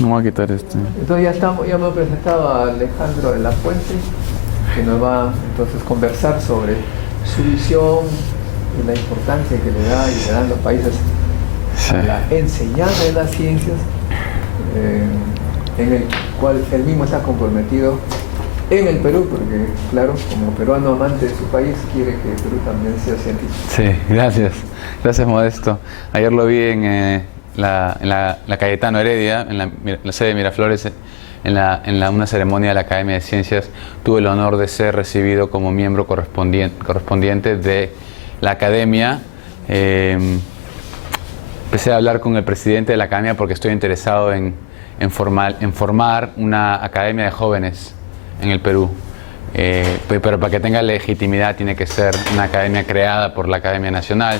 No voy a quitar este. Entonces ya me he presentado a Alejandro de la Fuente, que nos va entonces a conversar sobre su visión y la importancia que le da y le dan los países a la enseñanza de las ciencias, en el cual él mismo está comprometido en el Perú, porque claro, como peruano amante de su país, quiere que el Perú también sea científico. Sí, gracias. Gracias, Modesto. Ayer lo vi en la Cayetano Heredia, en la sede de Miraflores, en una ceremonia de la Academia de Ciencias. Tuve el honor de ser recibido como miembro correspondiente de la Academia. Empecé a hablar con el presidente de la Academia porque estoy interesado en formar una academia de jóvenes en el Perú. Pero para que tenga legitimidad tiene que ser una academia creada por la Academia Nacional,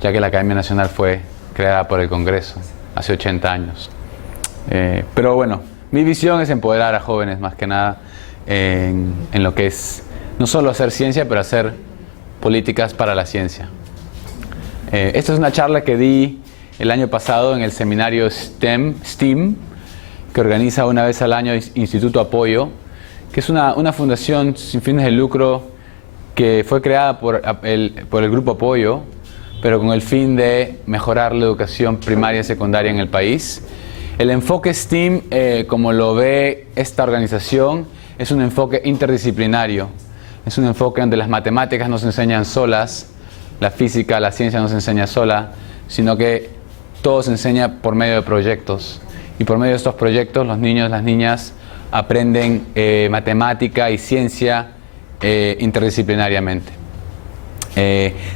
ya que la Academia Nacional fue creada por el Congreso hace 80 años. Pero bueno, mi visión es empoderar a jóvenes más que nada en lo que es no solo hacer ciencia, pero hacer políticas para la ciencia. Esta es una charla que di el año pasado en el seminario STEAM, que organiza una vez al año Instituto Apoyo, que es una fundación sin fines de lucro que fue creada por el Grupo Apoyo, pero con el fin de mejorar la educación primaria y secundaria en el país. El enfoque STEAM, como lo ve esta organización, es un enfoque interdisciplinario. Es un enfoque donde las matemáticas no se enseñan solas, la física, la ciencia no se enseña sola, sino que todo se enseña por medio de proyectos. Y por medio de estos proyectos, los niños, las niñas aprenden matemática y ciencia interdisciplinariamente.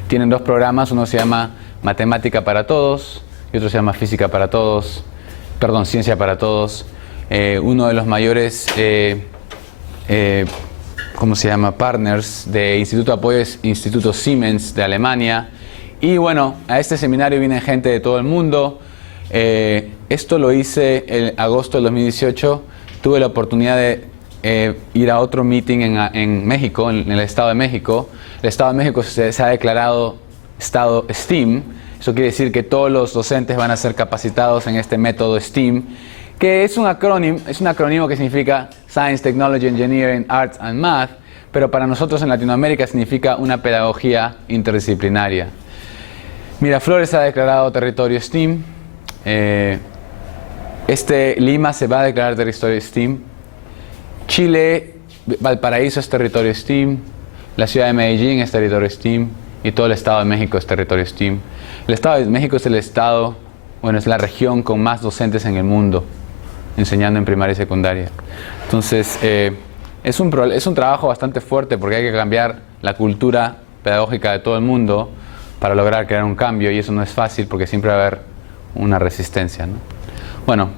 Tienen dos programas, uno se llama Matemática para Todos y otro se llama Física para Todos, perdón, Ciencia para Todos. Uno de los mayores ¿cómo se llama? Partners de Instituto de Apoyo es Instituto Siemens de Alemania. Y bueno, a este seminario viene gente de todo el mundo. Esto lo hice en agosto del 2018. Tuve la oportunidad de ir a otro meeting en México, en el Estado de México. El Estado de México se ha declarado Estado STEAM. Eso quiere decir que todos los docentes van a ser capacitados en este método STEAM, que es un acrónimo que significa Science, Technology, Engineering, Arts and Math, pero para nosotros en Latinoamérica significa una pedagogía interdisciplinaria. Miraflores ha declarado territorio STEAM. Lima se va a declarar territorio STEAM. Chile, Valparaíso es territorio STEAM. La ciudad de Medellín es territorio STEAM. Y todo el Estado de México es territorio STEAM. El Estado de México es es la región con más docentes en el mundo, enseñando en primaria y secundaria. Entonces, es un trabajo bastante fuerte porque hay que cambiar la cultura pedagógica de todo el mundo para lograr crear un cambio, y eso no es fácil porque siempre va a haber una resistencia, ¿no? Bueno,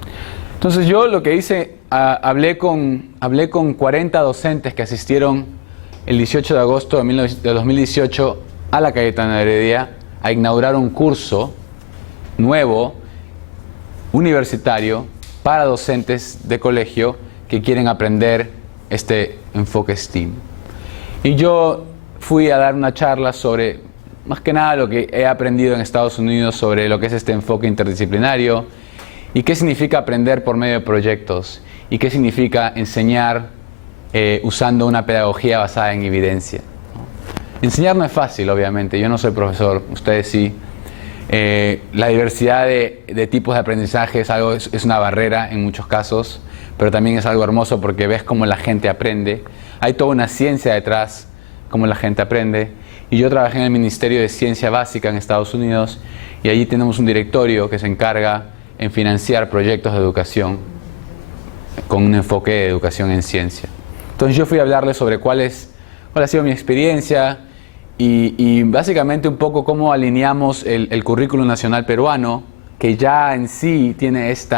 entonces yo lo que hice, hablé con 40 docentes que asistieron el 18 de agosto de 2018 a la Cayetano Heredia a inaugurar un curso nuevo, universitario, para docentes de colegio que quieren aprender este enfoque STEAM. Y yo fui a dar una charla sobre, más que nada, lo que he aprendido en Estados Unidos sobre lo que es este enfoque interdisciplinario y qué significa aprender por medio de proyectos y qué significa enseñar usando una pedagogía basada en evidencia. Enseñar no es fácil, obviamente. Yo no soy profesor, ustedes sí. La diversidad de tipos de aprendizaje es una barrera en muchos casos, pero también es algo hermoso porque ves cómo la gente aprende. Hay toda una ciencia detrás, cómo la gente aprende. Y yo trabajé en el Ministerio de Ciencia Básica en Estados Unidos, y allí tenemos un directorio que se encarga en financiar proyectos de educación con un enfoque de educación en ciencia. Entonces yo fui a hablarles sobre cuál ha sido mi experiencia y básicamente un poco cómo alineamos el currículum nacional peruano, que ya en sí tiene esto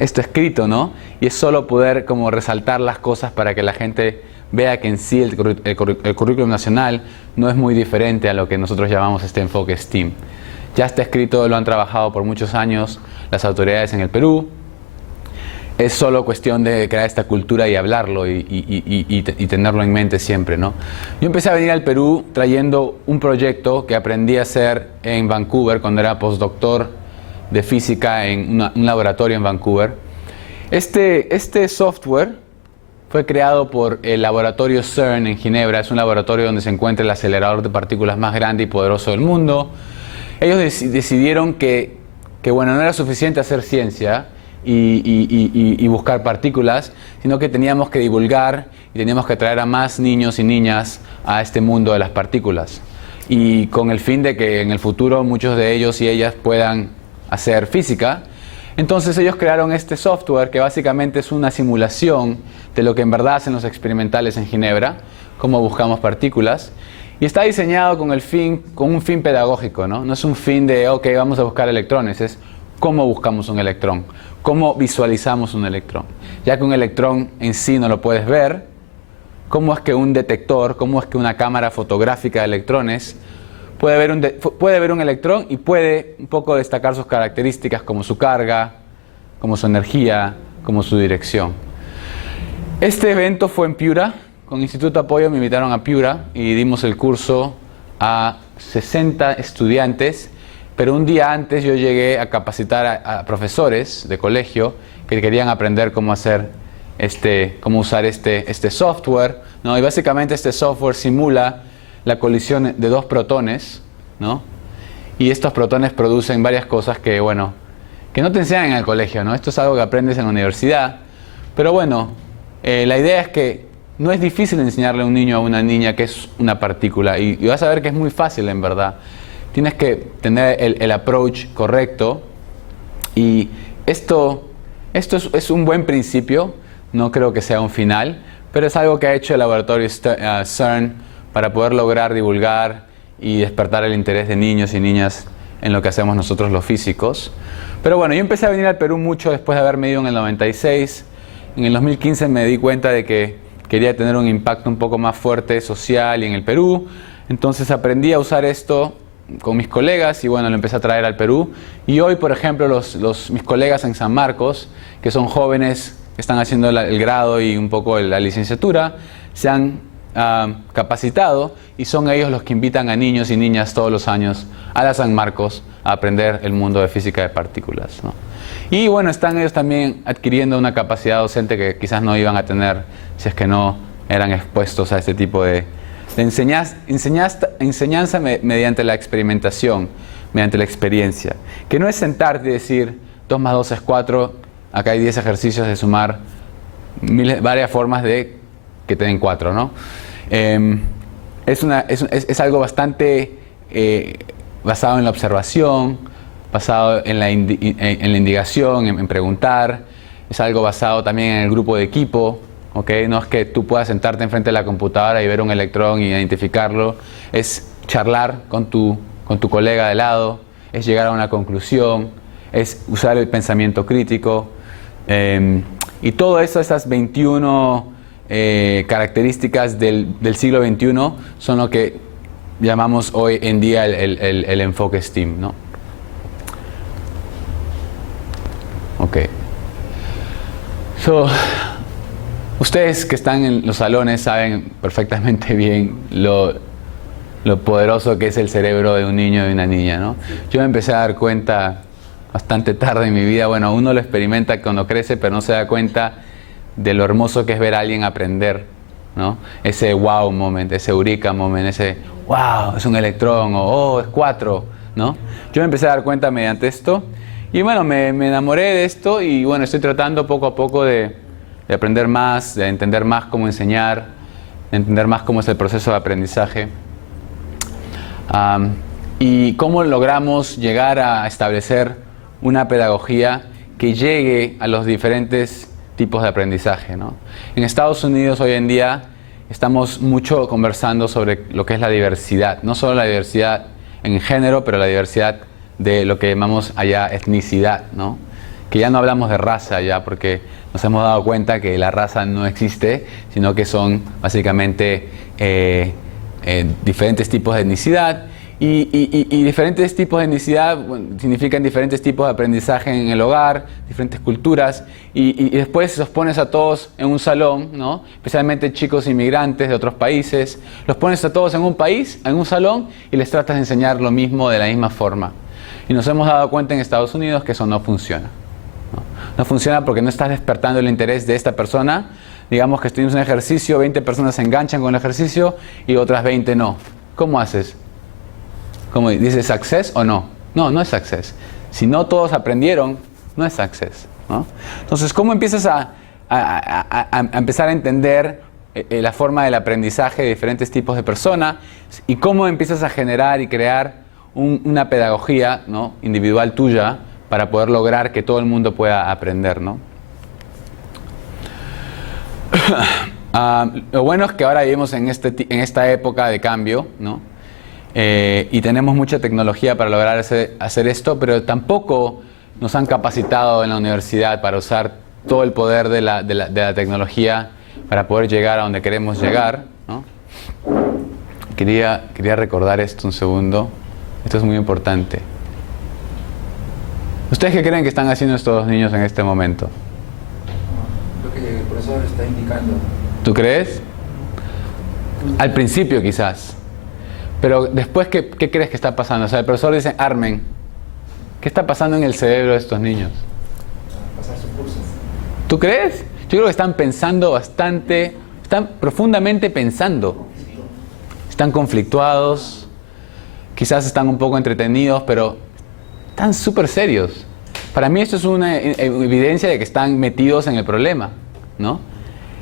escrito, ¿no? Y es solo poder como resaltar las cosas para que la gente vea que en sí el currículum nacional no es muy diferente a lo que nosotros llamamos este enfoque STEAM. Ya está escrito, lo han trabajado por muchos años las autoridades en el Perú. Es solo cuestión de crear esta cultura y hablarlo y tenerlo en mente siempre, ¿no? Yo empecé a venir al Perú trayendo un proyecto que aprendí a hacer en Vancouver cuando era postdoctor de física en un laboratorio en Vancouver. Este software fue creado por el laboratorio CERN en Ginebra. Es un laboratorio donde se encuentra el acelerador de partículas más grande y poderoso del mundo. Ellos decidieron que bueno, no era suficiente hacer ciencia y buscar partículas, sino que teníamos que divulgar y teníamos que traer a más niños y niñas a este mundo de las partículas. Y con el fin de que en el futuro muchos de ellos y ellas puedan hacer física. Entonces ellos crearon este software que básicamente es una simulación de lo que en verdad hacen los experimentales en Ginebra, cómo buscamos partículas. Y está diseñado con un fin pedagógico, ¿no? No es un fin de, ok, vamos a buscar electrones, es cómo buscamos un electrón, cómo visualizamos un electrón. Ya que un electrón en sí no lo puedes ver, cómo es que un detector, cómo es que una cámara fotográfica de electrones puede ver un electrón y puede un poco destacar sus características como su carga, como su energía, como su dirección. Este evento fue en Piura. Con Instituto Apoyo me invitaron a Piura y dimos el curso a 60 estudiantes, pero un día antes yo llegué a capacitar a profesores de colegio que querían aprender cómo usar este software, ¿no? Y básicamente este software simula la colisión de dos protones, ¿no? Y estos protones producen varias cosas que, bueno, que no te enseñan en el colegio, ¿no? Esto es algo que aprendes en la universidad, pero bueno, la idea es que no es difícil enseñarle a un niño o a una niña qué es una partícula y vas a ver que es muy fácil en verdad. Tienes que tener el approach correcto y esto es un buen principio, no creo que sea un final, pero es algo que ha hecho el laboratorio CERN para poder lograr divulgar y despertar el interés de niños y niñas en lo que hacemos nosotros los físicos. Pero bueno, yo empecé a venir al Perú mucho después de haberme ido en el 96. En el 2015 me di cuenta de que quería tener un impacto un poco más fuerte social y en el Perú. Entonces aprendí a usar esto con mis colegas y bueno, lo empecé a traer al Perú. Y hoy, por ejemplo, mis colegas en San Marcos, que son jóvenes que están haciendo el grado y un poco la licenciatura, se han capacitado y son ellos los que invitan a niños y niñas todos los años a la San Marcos a aprender el mundo de física de partículas, ¿no? Y bueno, están ellos también adquiriendo una capacidad docente que quizás no iban a tener si es que no eran expuestos a este tipo de enseñanza mediante la experimentación, mediante la experiencia. Que no es sentarte y decir 2 más 2 es 4, acá hay 10 ejercicios de sumar varias formas de que te den 4, ¿no? Es algo bastante basado en la observación, basado en la indicación, en preguntar. Es algo basado también en el grupo de equipo, ¿ok? No es que tú puedas sentarte enfrente de la computadora y ver un electrón y identificarlo. Es charlar con tu colega de lado, es llegar a una conclusión, es usar el pensamiento crítico. Y todo eso, esas 21 características del siglo XXI son lo que llamamos hoy en día el enfoque STEAM, ¿no? Ok. Ustedes que están en los salones saben perfectamente bien lo poderoso que es el cerebro de un niño y una niña, ¿no? Yo me empecé a dar cuenta bastante tarde en mi vida. Bueno, uno lo experimenta cuando crece, pero no se da cuenta de lo hermoso que es ver a alguien aprender, ¿no? Ese wow moment, ese eureka moment, ese wow, es un electrón, o oh, es 4, ¿no? Yo me empecé a dar cuenta mediante esto. Y bueno, me enamoré de esto y bueno, estoy tratando poco a poco de aprender más, de entender más cómo enseñar, de entender más cómo es el proceso de aprendizaje. Y cómo logramos llegar a establecer una pedagogía que llegue a los diferentes tipos de aprendizaje, ¿no? En Estados Unidos hoy en día estamos mucho conversando sobre lo que es la diversidad, no solo la diversidad en género, pero la diversidad de lo que llamamos allá etnicidad, ¿no? Que ya no hablamos de raza ya, porque nos hemos dado cuenta que la raza no existe, sino que son básicamente diferentes tipos de etnicidad y diferentes tipos de etnicidad, bueno, significan diferentes tipos de aprendizaje en el hogar, diferentes culturas y después los pones a todos en un salón, ¿no? Especialmente chicos inmigrantes de otros países, los pones a todos en un país, en un salón y les tratas de enseñar lo mismo de la misma forma. Y nos hemos dado cuenta en Estados Unidos que eso no funciona. No funciona porque no estás despertando el interés de esta persona. Digamos que estuvimos en ejercicio, 20 personas se enganchan con el ejercicio y otras 20 no. ¿Cómo haces? ¿Cómo dices, success o no? No, no es success. Si no todos aprendieron, no es success, ¿no? Entonces, ¿cómo empiezas a empezar a entender la forma del aprendizaje de diferentes tipos de personas y cómo empiezas a generar y crear una pedagogía, ¿no?, individual tuya para poder lograr que todo el mundo pueda aprender, ¿no? Lo bueno es que ahora vivimos en esta época de cambio, ¿no? Y tenemos mucha tecnología para lograr hacer esto, pero tampoco nos han capacitado en la universidad para usar todo el poder de la tecnología para poder llegar a donde queremos llegar, ¿no? Quería recordar esto un segundo. Esto es muy importante. ¿Ustedes qué creen que están haciendo estos dos niños en este momento? Lo que el profesor está indicando. ¿Tú crees? Al principio quizás. Pero después, ¿qué crees que está pasando? O sea, el profesor dice, Armen, ¿qué está pasando en el cerebro de estos niños? Pasar su curso. ¿Tú crees? Yo creo que están pensando bastante, están profundamente pensando. Están conflictuados, quizás están un poco entretenidos, pero están súper serios. Para mí esto es una evidencia de que están metidos en el problema, ¿no?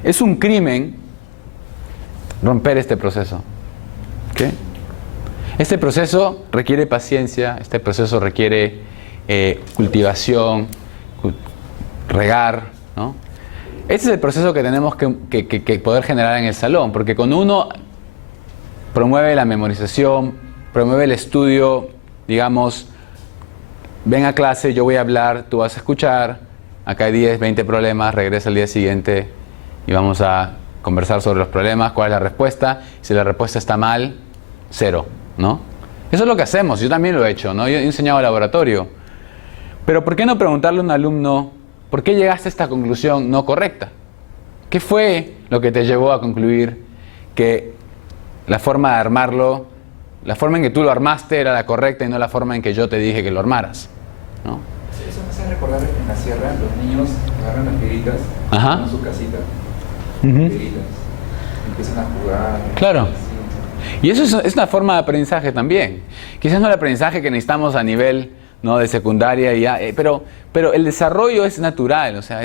Es un crimen romper este proceso. ¿Okay? Este proceso requiere paciencia, este proceso requiere cultivación, regar, ¿no? Este es el proceso que tenemos que poder generar en el salón, porque cuando uno promueve la memorización, promueve el estudio, digamos, ven a clase, yo voy a hablar, tú vas a escuchar, acá hay 10, 20 problemas, regresa al día siguiente y vamos a conversar sobre los problemas, cuál es la respuesta, si la respuesta está mal, 0, ¿no? Eso es lo que hacemos, yo también lo he hecho, ¿no? Yo he enseñado laboratorio. Pero ¿por qué no preguntarle a un alumno, ¿por qué llegaste a esta conclusión no correcta? ¿Qué fue lo que te llevó a concluir que la forma de armarlo, la forma en que tú lo armaste era la correcta y no la forma en que yo te dije que lo armaras, ¿no? Eso me hace recordar en la sierra, los niños agarran las piedritas, Ajá. en su casita, Ujú. piedritas, empiezan a jugar. Claro. Así. Y eso es una forma de aprendizaje también. Quizás no el aprendizaje que necesitamos a nivel, ¿no?, de secundaria, pero el desarrollo es natural. O sea,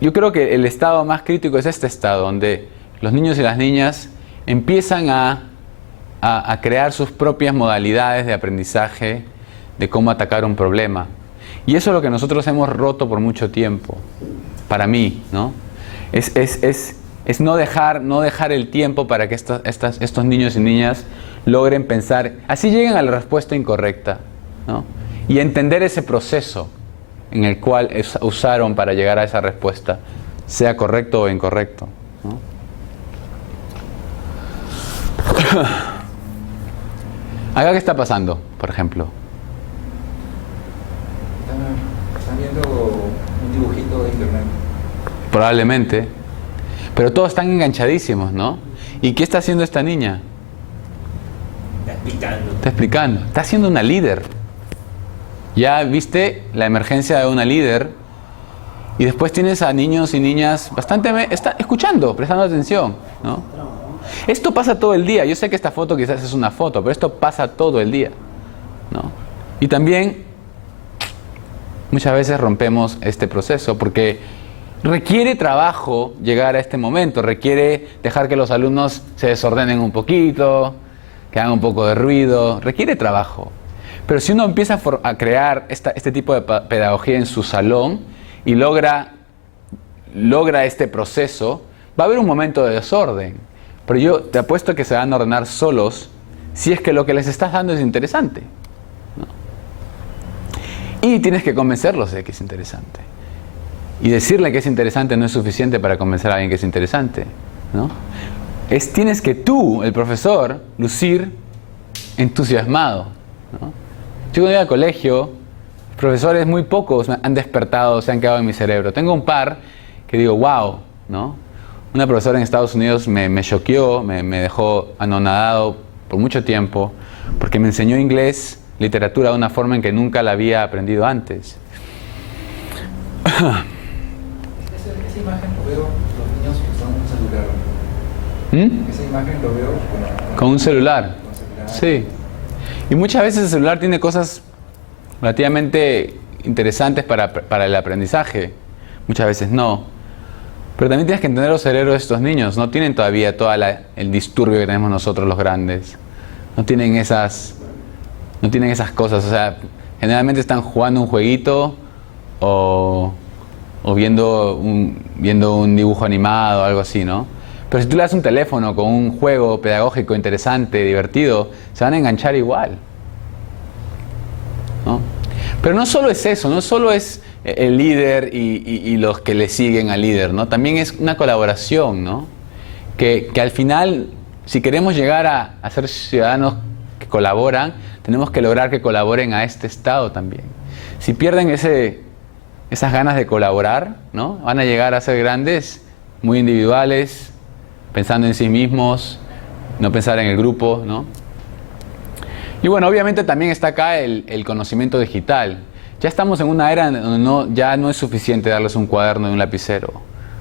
yo creo que el estado más crítico es este estado, donde los niños y las niñas empiezan a crear sus propias modalidades de aprendizaje, de cómo atacar un problema. Y eso es lo que nosotros hemos roto por mucho tiempo, para mí, ¿no? Es no dejar el tiempo para que estos niños y niñas logren pensar, así lleguen a la respuesta incorrecta, ¿no? Y entender ese proceso en el cual usaron para llegar a esa respuesta, sea correcto o incorrecto, ¿no? Acá, ¿qué está pasando, por ejemplo? Están viendo un dibujito de internet. Probablemente. Pero todos están enganchadísimos, ¿no? ¿Y qué está haciendo esta niña? Está explicando. Está explicando. Está siendo una líder. Ya viste la emergencia de una líder. Y después tienes a niños y niñas escuchando, prestando atención, ¿no? Esto pasa todo el día. Yo sé que esta foto quizás es una foto, pero esto pasa todo el día, ¿no? Y también muchas veces rompemos este proceso porque requiere trabajo llegar a este momento, requiere dejar que los alumnos se desordenen un poquito, que hagan un poco de ruido, requiere trabajo. Pero si uno empieza a crear este tipo de pedagogía en su salón y logra este proceso, va a haber un momento de desorden. Pero yo te apuesto que se van a ordenar solos si es que lo que les estás dando es interesante, ¿no? Y tienes que convencerlos de que es interesante. Y decirle que es interesante no es suficiente para convencer a alguien que es interesante, ¿no? Tienes que tú, el profesor, lucir entusiasmado, ¿no? Yo cuando iba al colegio, profesores muy pocos han despertado, se han quedado en mi cerebro. Tengo un par que digo, wow, ¿no? Una profesora en Estados Unidos me choqueó, me dejó anonadado por mucho tiempo, porque me enseñó inglés literatura de una forma en que nunca la había aprendido antes. Esa imagen lo veo los niños usando un celular. Esa imagen lo veo Con un celular. con celular. Sí. Y muchas veces el celular tiene cosas relativamente interesantes para el aprendizaje. Muchas veces no. Pero también tienes que entender los cerebros de estos niños. No tienen todavía todo el disturbio que tenemos nosotros los grandes. No tienen esas cosas. O sea, generalmente están jugando un jueguito o viendo un dibujo animado o algo así, ¿no? Pero si tú le das un teléfono con un juego pedagógico interesante, divertido, se van a enganchar igual, ¿no? Pero no solo es eso, no solo es el líder y los que le siguen al líder, ¿no? También es una colaboración, ¿no? Que al final, si queremos llegar a ser ciudadanos que colaboran, tenemos que lograr que colaboren a este Estado también. Si pierden esas ganas de colaborar, ¿no? Van a llegar a ser grandes, muy individuales, pensando en sí mismos, no pensar en el grupo, ¿no? Y bueno, obviamente también está acá el conocimiento digital. Ya estamos en una era donde ya no es suficiente darles un cuaderno y un lapicero.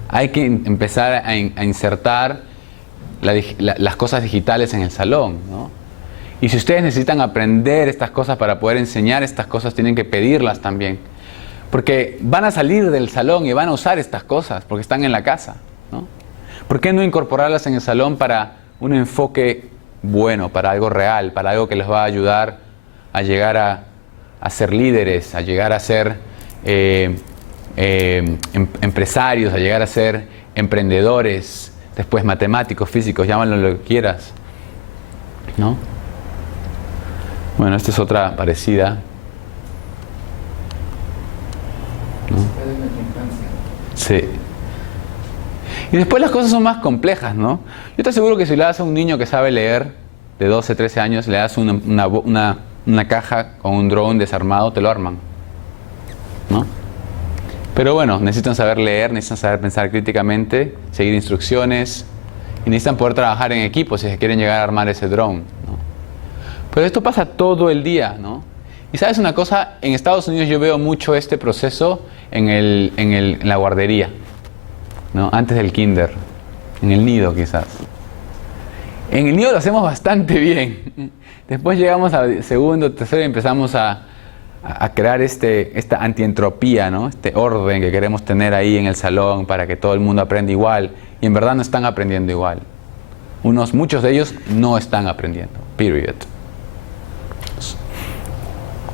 Hay que empezar a insertar las cosas digitales en el salón, ¿no? Y si ustedes necesitan aprender estas cosas para poder enseñar estas cosas, tienen que pedirlas también. Porque van a salir del salón y van a usar estas cosas porque están en la casa, ¿no? ¿Por qué no incorporarlas en el salón para un enfoque bueno, para algo real, para algo que les va a ayudar a llegar a ser líderes, a llegar a ser empresarios, a llegar a ser emprendedores, después matemáticos, físicos, llámalo lo que quieras, ¿no? Bueno, esta es otra parecida, ¿no? Sí. Y después las cosas son más complejas, ¿no? Yo te aseguro que si le das a un niño que sabe leer, de 12, 13 años, le das una caja con un drone desarmado, te lo arman, ¿no? Pero bueno, necesitan saber leer, necesitan saber pensar críticamente, seguir instrucciones, y necesitan poder trabajar en equipo si se quieren llegar a armar ese drone, ¿no? Pero esto pasa todo el día, ¿no? Y sabes una cosa, en Estados Unidos yo veo mucho este proceso en la guardería, ¿no? Antes del kinder, en el nido quizás. En el nido lo hacemos bastante bien. Después llegamos al segundo, tercero y empezamos a crear esta antientropía, ¿no? Este orden que queremos tener ahí en el salón para que todo el mundo aprenda igual. Y en verdad no están aprendiendo igual. Muchos de ellos no están aprendiendo. Period.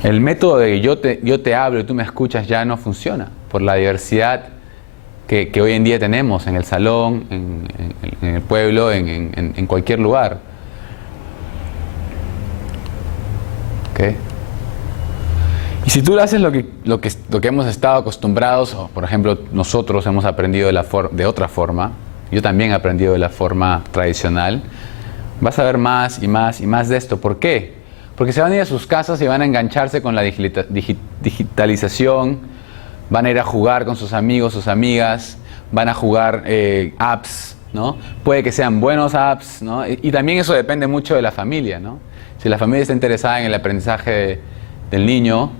El método de yo te hablo y tú me escuchas ya no funciona por la diversidad que hoy en día tenemos en el salón, en el pueblo, en cualquier lugar. ¿Okay? Y si tú haces lo que hemos estado acostumbrados, o por ejemplo nosotros hemos aprendido de otra forma, yo también he aprendido de la forma tradicional, vas a ver más y más y más de esto. ¿Por qué? Porque se van a ir a sus casas y van a engancharse con la digitalización, van a ir a jugar con sus amigos, sus amigas, van a jugar apps, ¿no? Puede que sean buenos apps, ¿no? Y también eso depende mucho de la familia, ¿no? Si la familia está interesada en el aprendizaje del niño,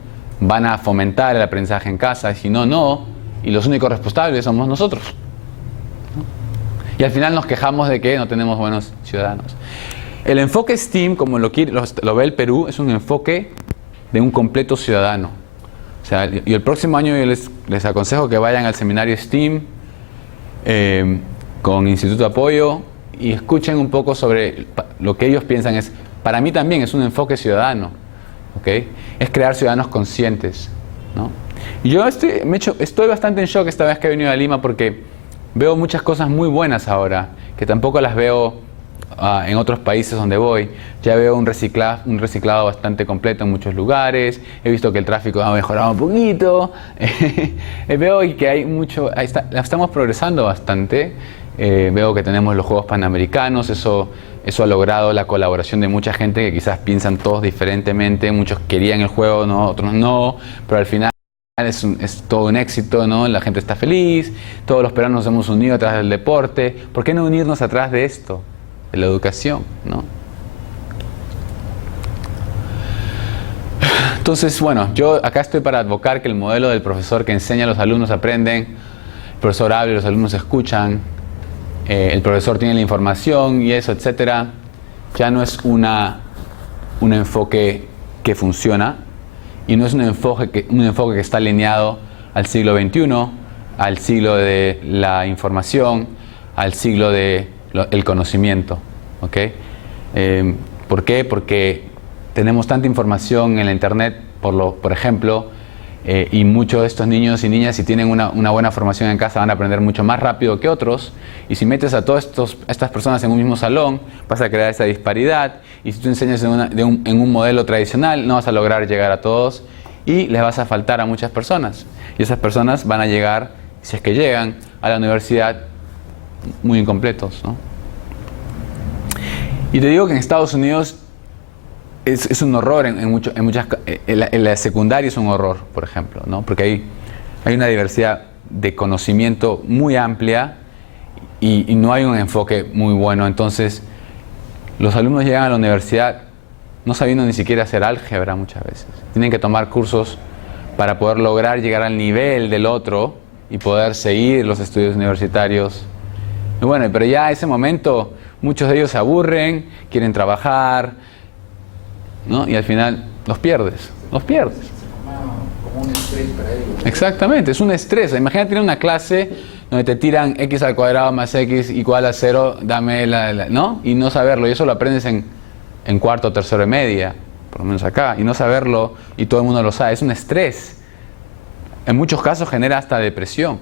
van a fomentar el aprendizaje en casa, y si no, no. Y los únicos responsables somos nosotros, ¿no? Y al final nos quejamos de que no tenemos buenos ciudadanos. El enfoque STEAM, como lo ve el Perú, es un enfoque de un completo ciudadano. O sea, y el próximo año yo les aconsejo que vayan al seminario STEAM con Instituto de Apoyo y escuchen un poco sobre lo que ellos piensan. Para mí también es un enfoque ciudadano, ¿okay? Es crear ciudadanos conscientes, ¿no? Y yo estoy bastante en shock esta vez que he venido a Lima porque veo muchas cosas muy buenas ahora, que tampoco las veo en otros países donde voy. Ya veo un reciclado bastante completo en muchos lugares. He visto que el tráfico ha mejorado un poquito. Veo que hay mucho, estamos progresando bastante. Veo que tenemos los Juegos Panamericanos. Eso ha logrado la colaboración de mucha gente que quizás piensan todos diferentemente. Muchos querían el juego, ¿no? Otros no, pero al final es todo un éxito, ¿no? La gente está feliz, todos los peruanos nos hemos unido atrás del deporte. ¿Por qué no unirnos atrás de esto? De la educación, ¿no? Entonces, bueno, yo acá estoy para advocar que el modelo del profesor que enseña a los alumnos aprenden, el profesor habla y los alumnos escuchan, el profesor tiene la información y eso, etcétera, ya no es un enfoque que funciona y no es un enfoque que está alineado al siglo XXI, al siglo de la información, al siglo del conocimiento. ¿Okay? ¿Por qué? Porque tenemos tanta información en la internet, por ejemplo, y muchos de estos niños y niñas, si tienen una buena formación en casa, van a aprender mucho más rápido que otros. Y si metes a todas estas personas en un mismo salón, vas a crear esa disparidad. Y si tú enseñas en un modelo tradicional, no vas a lograr llegar a todos y les vas a faltar a muchas personas. Y esas personas van a llegar, si es que llegan, a la universidad muy incompletos, ¿no? Y te digo que en Estados Unidos es un horror, en la secundaria es un horror, por ejemplo, ¿no? Porque hay una diversidad de conocimiento muy amplia y no hay un enfoque muy bueno. Entonces, los alumnos llegan a la universidad no sabiendo ni siquiera hacer álgebra muchas veces. Tienen que tomar cursos para poder lograr llegar al nivel del otro y poder seguir los estudios universitarios. Y bueno, pero ya a ese momento muchos de ellos se aburren, quieren trabajar, ¿no? Y al final los pierdes. Como un estrés para ellos. Exactamente, es un estrés. Imagínate tener una clase donde te tiran x al cuadrado más x igual a 0, dame ¿no? Y no saberlo, y eso lo aprendes en cuarto, tercero y media, por lo menos acá, y no saberlo, y todo el mundo lo sabe, es un estrés. En muchos casos genera hasta depresión.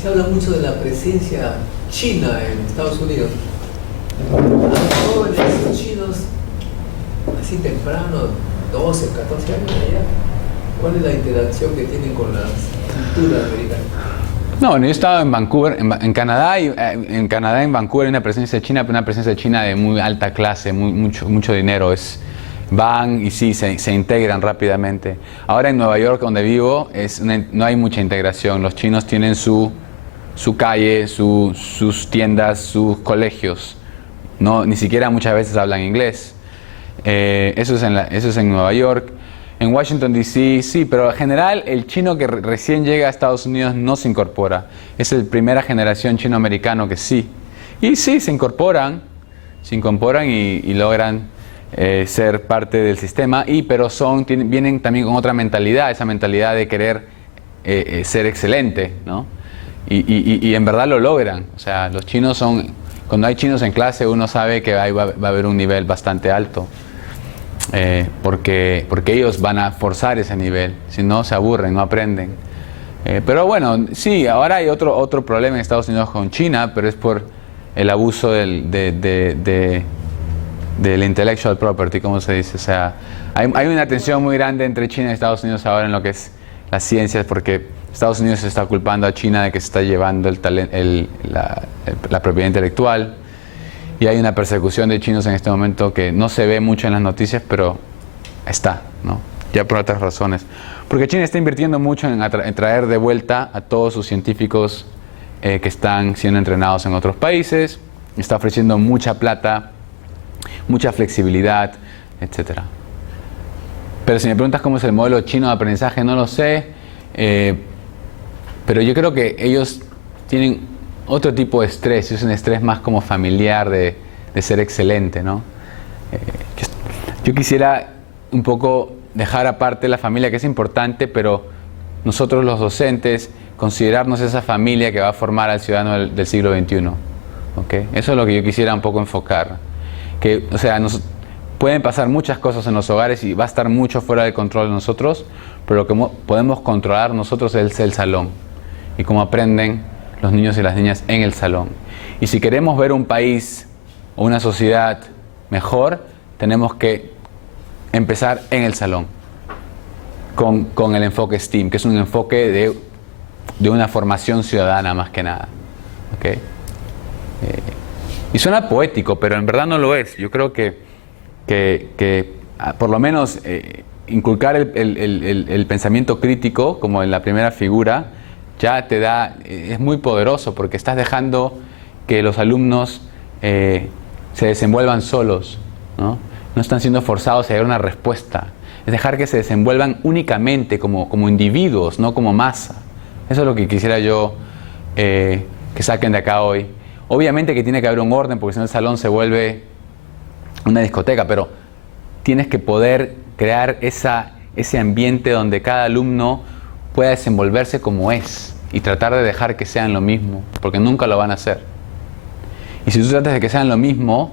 Se habla mucho de la presencia china en Estados Unidos. A los jóvenes chinos, así temprano, 12, 14 años allá, ¿cuál es la interacción que tienen con la cultura americana? No, bueno, yo he estado en Vancouver, en Canadá, y en Canadá, en Vancouver hay una presencia china, pero una presencia china de muy alta clase, mucho dinero. Van y sí, se integran rápidamente. Ahora en Nueva York, donde vivo, no hay mucha integración. Los chinos tienen su calle, sus tiendas, sus colegios. No, ni siquiera muchas veces hablan inglés. Eso es en Nueva York. En Washington D.C. sí, pero en general el chino que recién llega a Estados Unidos no se incorpora. Es la primera generación chino-americano que sí. Y sí, se incorporan y logran ser parte del sistema, pero vienen también con otra mentalidad, esa mentalidad de querer ser excelente, ¿no? Y en verdad lo logran. O sea, los chinos cuando hay chinos en clase, uno sabe que ahí va a haber un nivel bastante alto. Porque ellos van a forzar ese nivel, si no se aburren, no aprenden. Pero bueno, sí, ahora hay otro problema en Estados Unidos con China, pero es por el abuso del intellectual property, como se dice. O sea, hay una tensión muy grande entre China y Estados Unidos ahora en lo que es las ciencias, porque Estados Unidos se está culpando a China de que se está llevando la propiedad intelectual. Y hay una persecución de chinos en este momento que no se ve mucho en las noticias, pero está, ¿no? Ya por otras razones. Porque China está invirtiendo mucho en traer de vuelta a todos sus científicos que están siendo entrenados en otros países. Está ofreciendo mucha plata, mucha flexibilidad, etc. Pero si me preguntas cómo es el modelo chino de aprendizaje, no lo sé. Pero yo creo que ellos tienen otro tipo de estrés, es un estrés más como familiar de ser excelente, ¿no? Yo quisiera un poco dejar aparte la familia, que es importante, pero nosotros los docentes considerarnos esa familia que va a formar al ciudadano del siglo XXI. ¿Okay? Eso es lo que yo quisiera un poco enfocar. Que, o sea, pueden pasar muchas cosas en los hogares y va a estar mucho fuera del control de nosotros, pero lo que podemos controlar nosotros es el salón y cómo aprenden los niños y las niñas en el salón. Y si queremos ver un país o una sociedad mejor, tenemos que empezar en el salón con el enfoque STEAM, que es un enfoque de una formación ciudadana más que nada. ¿Okay? Y suena poético, pero en verdad no lo es. Yo creo que por lo menos inculcar el pensamiento crítico, como en la primera figura, ya es muy poderoso, porque estás dejando que los alumnos se desenvuelvan solos, ¿no? No están siendo forzados a dar una respuesta. Es dejar que se desenvuelvan únicamente como individuos, no como masa. Eso es lo que quisiera yo que saquen de acá hoy. Obviamente que tiene que haber un orden, porque si no el salón se vuelve una discoteca, pero tienes que poder crear ese ambiente donde cada alumno pueda desenvolverse como es y tratar de dejar que sean lo mismo, porque nunca lo van a hacer. Y si tú tratas de que sean lo mismo,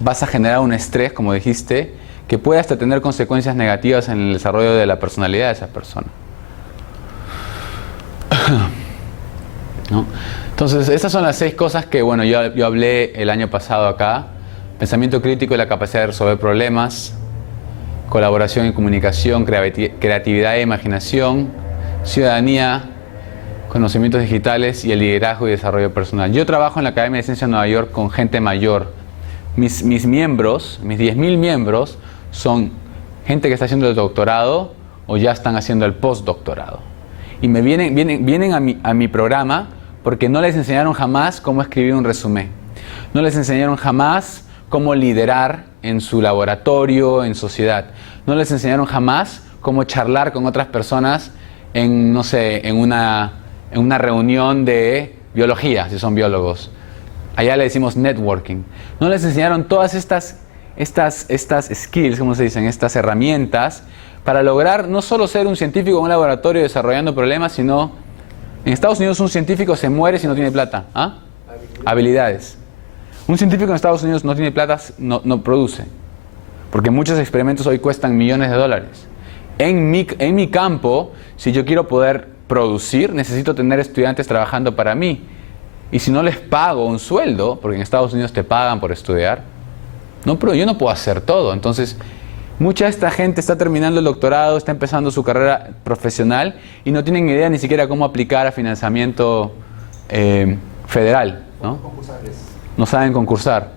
vas a generar un estrés, como dijiste, que puede hasta tener consecuencias negativas en el desarrollo de la personalidad de esa persona. ¿No? Entonces, estas son las 6 cosas que, bueno, yo hablé el año pasado acá. Pensamiento crítico y la capacidad de resolver problemas, colaboración y comunicación, creatividad e imaginación, ciudadanía, conocimientos digitales y el liderazgo y desarrollo personal. Yo trabajo en la Academia de Ciencias de Nueva York con gente mayor. Mis miembros, mis 10.000 miembros, son gente que está haciendo el doctorado o ya están haciendo el postdoctorado. Y vienen a mi programa porque no les enseñaron jamás cómo escribir un resumen. No les enseñaron jamás cómo liderar en su laboratorio, en sociedad. No les enseñaron jamás cómo charlar con otras personas en, no sé, en una reunión de biología, si son biólogos. Allá le decimos networking. No les enseñaron todas estas skills, ¿cómo se dicen? Estas herramientas para lograr no solo ser un científico en un laboratorio desarrollando problemas, sino en Estados Unidos un científico se muere si no tiene plata. ¿Ah? Habilidades. Un científico en Estados Unidos no tiene plata, no produce. Porque muchos experimentos hoy cuestan millones de dólares. En mi campo, si yo quiero poder producir, necesito tener estudiantes trabajando para mí. Y si no les pago un sueldo, porque en Estados Unidos te pagan por estudiar, yo no puedo hacer todo. Entonces, mucha de esta gente está terminando el doctorado, está empezando su carrera profesional y no tienen idea ni siquiera cómo aplicar a financiamiento federal, ¿no? No saben concursar.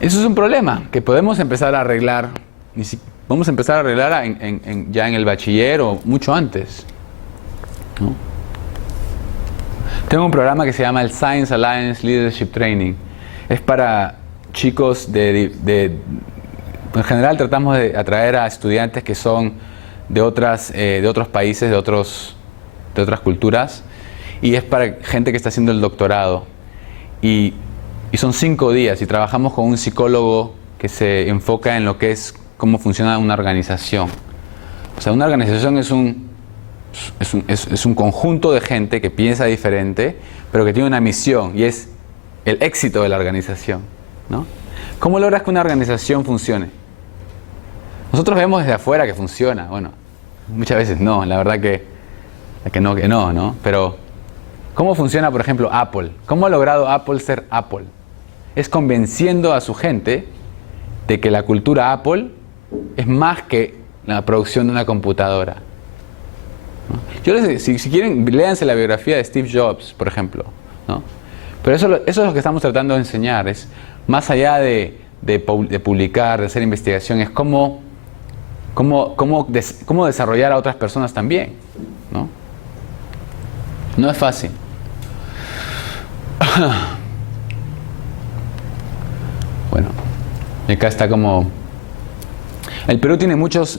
Eso es un problema que podemos empezar a arreglar. Vamos a empezar a arreglar ya en el bachiller o mucho antes, ¿no? Tengo un programa que se llama el Science Alliance Leadership Training. Es para chicos en general tratamos de atraer a estudiantes que son de otros países, de otras culturas, y es para gente que está haciendo el doctorado. Y son 5 días y trabajamos con un psicólogo que se enfoca en lo que es cómo funciona una organización. O sea, una organización es un conjunto de gente que piensa diferente, pero que tiene una misión y es el éxito de la organización, ¿no? ¿Cómo logras que una organización funcione? Nosotros vemos desde afuera que funciona. Bueno, muchas veces no, la verdad que no, ¿no? Pero, ¿cómo funciona, por ejemplo, Apple? ¿Cómo ha logrado Apple ser Apple? Es convenciendo a su gente de que la cultura Apple es más que la producción de una computadora, ¿no? Yo si quieren, léanse la biografía de Steve Jobs, por ejemplo, ¿no? Pero eso es lo que estamos tratando de enseñar. Es más allá de publicar, de hacer investigación, es cómo desarrollar a otras personas también, ¿no? No es fácil. Bueno, y acá está como... El Perú tiene muchas,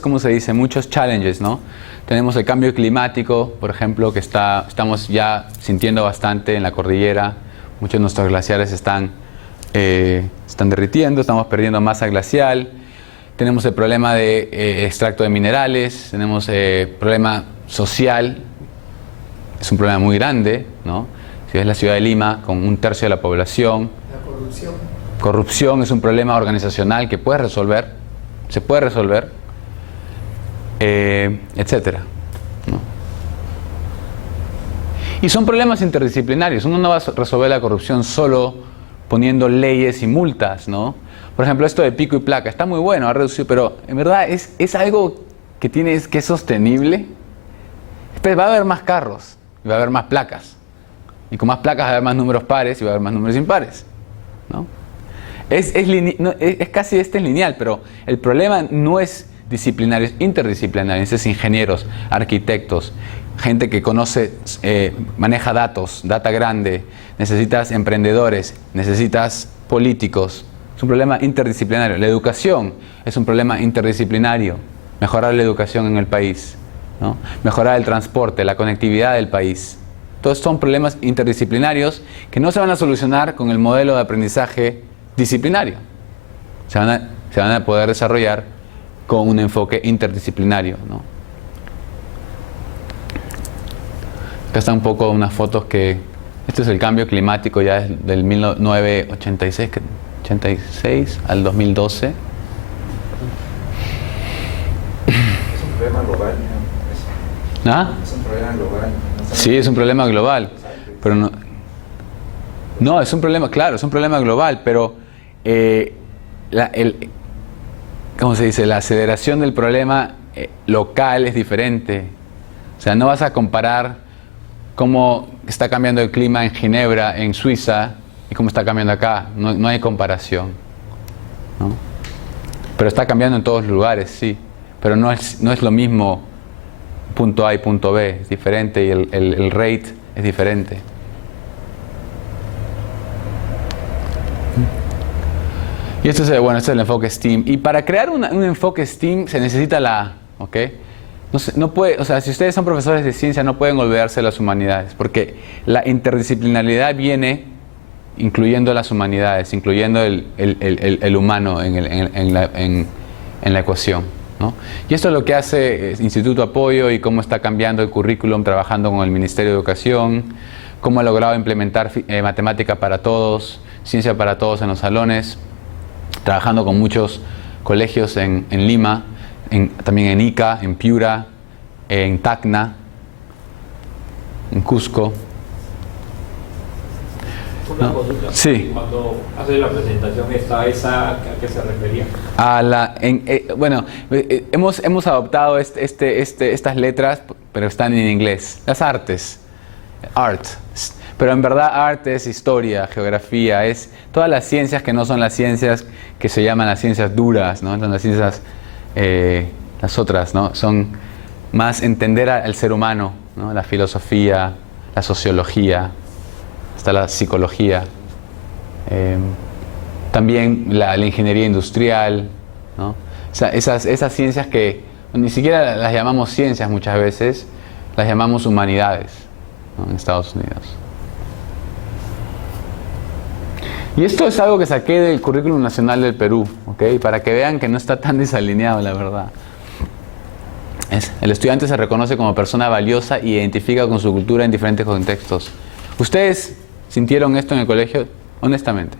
¿cómo se dice? Muchos challenges, ¿no? Tenemos el cambio climático, por ejemplo, que estamos ya sintiendo bastante en la cordillera. Muchos de nuestros glaciares están derritiendo, estamos perdiendo masa glacial. Tenemos el problema de extracto de minerales, tenemos problema social, es un problema muy grande, ¿no? Si ves la ciudad de Lima, con 1/3 de la población. La corrupción. Corrupción es un problema organizacional que se puede resolver, etcétera, ¿no? Y son problemas interdisciplinarios. Uno no va a resolver la corrupción solo poniendo leyes y multas, ¿no? Por ejemplo, esto de pico y placa está muy bueno, ha reducido, pero en verdad es algo que es sostenible. Va a haber más carros y va a haber más placas, y con más placas va a haber más números pares y va a haber más números impares, ¿no? Es casi lineal, pero el problema no es disciplinario, es interdisciplinario. Es ingenieros, arquitectos, gente que conoce, maneja datos, data grande, necesitas emprendedores, necesitas políticos. Es un problema interdisciplinario. La educación es un problema interdisciplinario. Mejorar la educación en el país, ¿no? Mejorar el transporte, la conectividad del país. Todos son problemas interdisciplinarios que no se van a solucionar con el modelo de aprendizaje disciplinario. Se van a poder desarrollar con un enfoque interdisciplinario, ¿no? Acá están un poco unas fotos que... Este es el cambio climático ya del 1986 al 2012. Es un problema global, ¿no? ¿Ah? Es un problema global. No Sí, es un problema global, pero no... No, es un problema, claro, es un problema global, pero ¿cómo se dice? La aceleración del problema local es diferente. O sea, no vas a comparar cómo está cambiando el clima en Ginebra, en Suiza, y cómo está cambiando acá. No hay comparación, ¿no? Pero está cambiando en todos los lugares, sí. Pero no es lo mismo punto A y punto B. Es diferente y el rate es diferente. Y esto es, bueno, este es el enfoque STEAM. Y para crear un enfoque STEAM se necesita la A, ¿ok? No puede, o sea, si ustedes son profesores de ciencia no pueden olvidarse de las humanidades, porque la interdisciplinaridad viene incluyendo las humanidades, incluyendo el humano en la ecuación, ¿no? Y esto es lo que hace Instituto Apoyo y cómo está cambiando el currículum trabajando con el Ministerio de Educación, cómo ha logrado implementar matemática para todos, ciencia para todos en los salones, trabajando con muchos colegios en Lima, también en Ica, en Piura, en Tacna, en Cusco. Una consulta. Sí. Cuando hace la presentación esa, ¿a qué se refería? Bueno, hemos adoptado estas letras, pero están en inglés. Las artes, art. Pero en verdad arte es historia, geografía, es todas las ciencias que no son las ciencias que se llaman las ciencias duras, ¿no? Son las ciencias, las otras, ¿no? Son más entender al ser humano, ¿no? La filosofía, la sociología, hasta la psicología, también la ingeniería industrial, ¿no? O sea, esas ciencias que ni siquiera las llamamos ciencias muchas veces, las llamamos humanidades, ¿no? En Estados Unidos. Y esto es algo que saqué del currículum nacional del Perú, ¿ok? Para que vean que no está tan desalineado, la verdad. El estudiante se reconoce como persona valiosa y identifica con su cultura en diferentes contextos. ¿Ustedes sintieron esto en el colegio? Honestamente.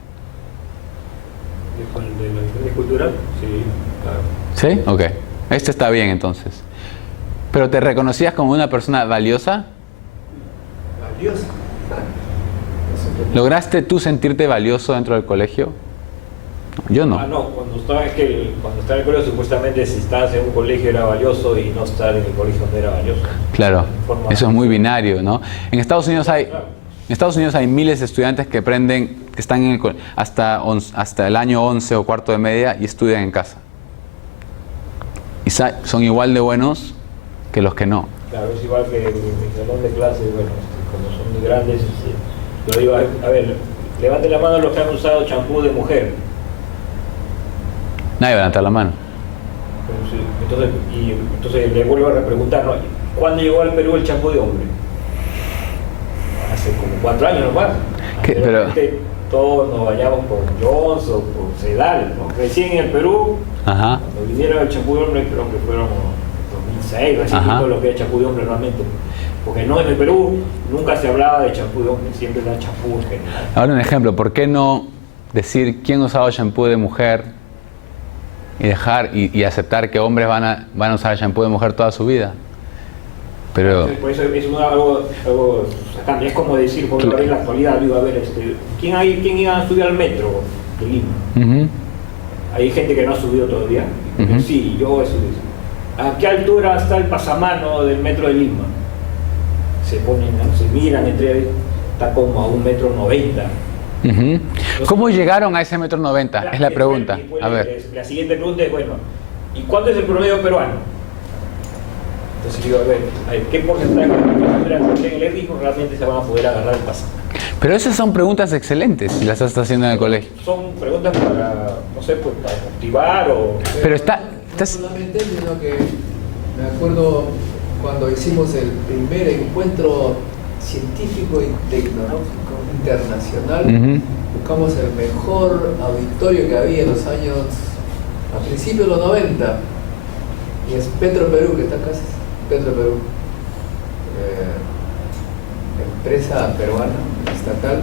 ¿De cultura? Sí, claro. ¿Sí? Ok. Esto está bien entonces. ¿Pero te reconocías como una persona valiosa? Valiosa. ¿Lograste tú sentirte valioso dentro del colegio? Yo no. No, cuando estaba en el colegio supuestamente si estabas en un colegio era valioso y no estar en el colegio no era valioso. Claro, eso es muy binario, ¿no? En Estados Unidos hay miles de estudiantes que aprenden, que están hasta el año 11 o cuarto de media y estudian en casa. Y son igual de buenos que los que no. Claro, es igual que mi salón de clase, bueno, como son muy grandes, yo digo, a ver, levante la mano los que han usado champú de mujer. Nadie va a levantar la mano. Entonces le vuelvo a repreguntar, ¿no? ¿Cuándo llegó al Perú el champú de hombre? Hace como 4 años nomás. Pero todos nos bañamos con Jones o con Sedal, ¿no? Recién en el Perú, ajá, cuando vinieron el champú de hombre, creo que fueron 2006, recién todo lo que es champú de hombre realmente. Porque no, en el Perú nunca se hablaba de champú de hombre, siempre era champú en general. Ahora un ejemplo, ¿por qué no decir quién usaba champú de mujer y dejar y aceptar que hombres van a usar shampoo de mujer toda su vida? Pero por eso es algo sacante. Es como decir, por en la actualidad, digo, a ver, ¿quién iba a subir al metro de Lima? Hay gente que no ha subido todavía. Sí, yo he subido. ¿A qué altura está el pasamano del metro de Lima? Se ponen, ¿no? Se miran está como a 1,90 m. ¿Cómo llegaron a ese 1,90 m? Es la pregunta. A ver. La siguiente pregunta es, bueno, ¿y cuánto es el promedio peruano? Entonces digo, a ver, ¿qué porcentaje de las personas que estén eléctricos realmente se van a poder agarrar el pasaje? Pero esas son preguntas excelentes si las estás haciendo en el colegio. Son preguntas para, no sé, pues para motivar o... Pero No solamente, sino que me acuerdo cuando hicimos el primer encuentro científico y tecnológico internacional, buscamos el mejor auditorio que había en los años, a principios de los 90, y es Petro Perú, que está acá, Petro Perú, empresa peruana, estatal,